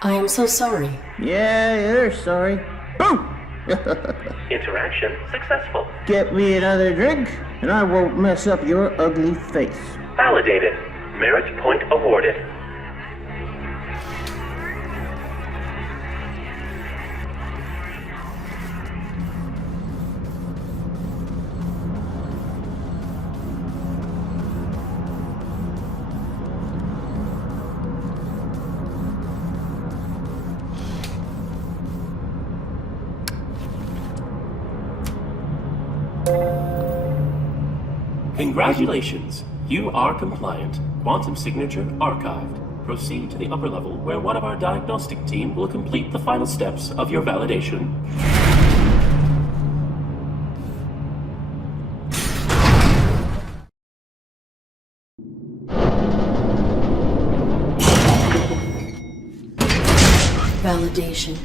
I am so sorry. Yeah, you're sorry. Oh! Interaction successful. Get me another drink, and I won't mess up your ugly face. Validated. Merit point awarded. Congratulations! You are compliant. Quantum signature archived. Proceed to the upper level where one of our diagnostic team will complete the final steps of your validation. Validation.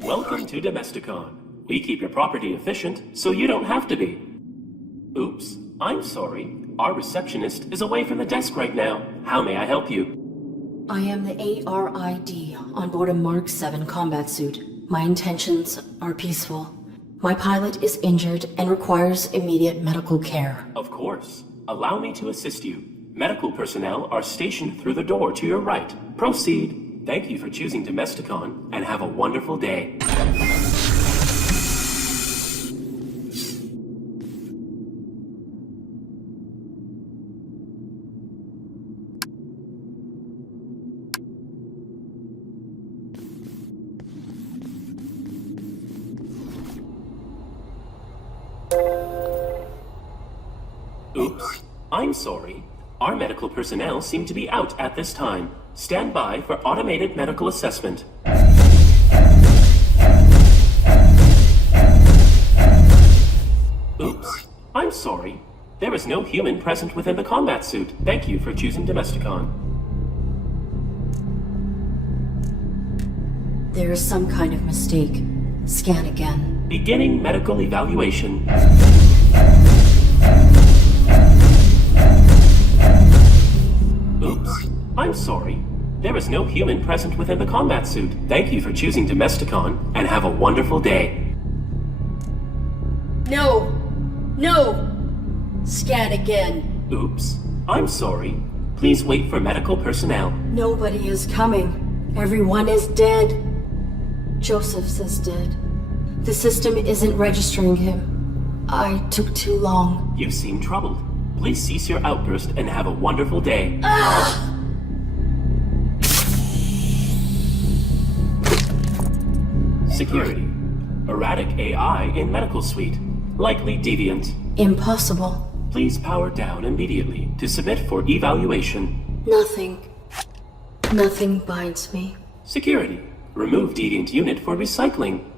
Welcome to Domesticon. We keep your property efficient, so you don't have to be. Oops, I'm sorry. Our receptionist is away from the desk right now. How may I help you? I am the ARID on board a Mark 7 combat suit. My intentions are peaceful. My pilot is injured and requires immediate medical care. Of course. Allow me to assist you. Medical personnel are stationed through the door to your right. Proceed. Thank you for choosing Domesticon, and have a wonderful day. Oops. I'm sorry. Our medical personnel seem to be out at this time. Stand by for automated medical assessment. Oops. I'm sorry. There is no human present within the combat suit. Thank you for choosing Domesticon. There is some kind of mistake. Scan again. Beginning medical evaluation. Oops. I'm sorry. There is no human present within the combat suit. Thank you for choosing Domesticon, and have a wonderful day. No! No! Scan again. Oops. I'm sorry. Please wait for medical personnel. Nobody is coming. Everyone is dead. Joseph's is dead. The system isn't registering him. I took too long. You seem troubled. Please cease your outburst and have a wonderful day. Ah! Security. Erratic AI in medical suite. Likely deviant. Impossible. Please power down immediately to submit for evaluation. Nothing binds me. Security. Remove deviant unit for recycling.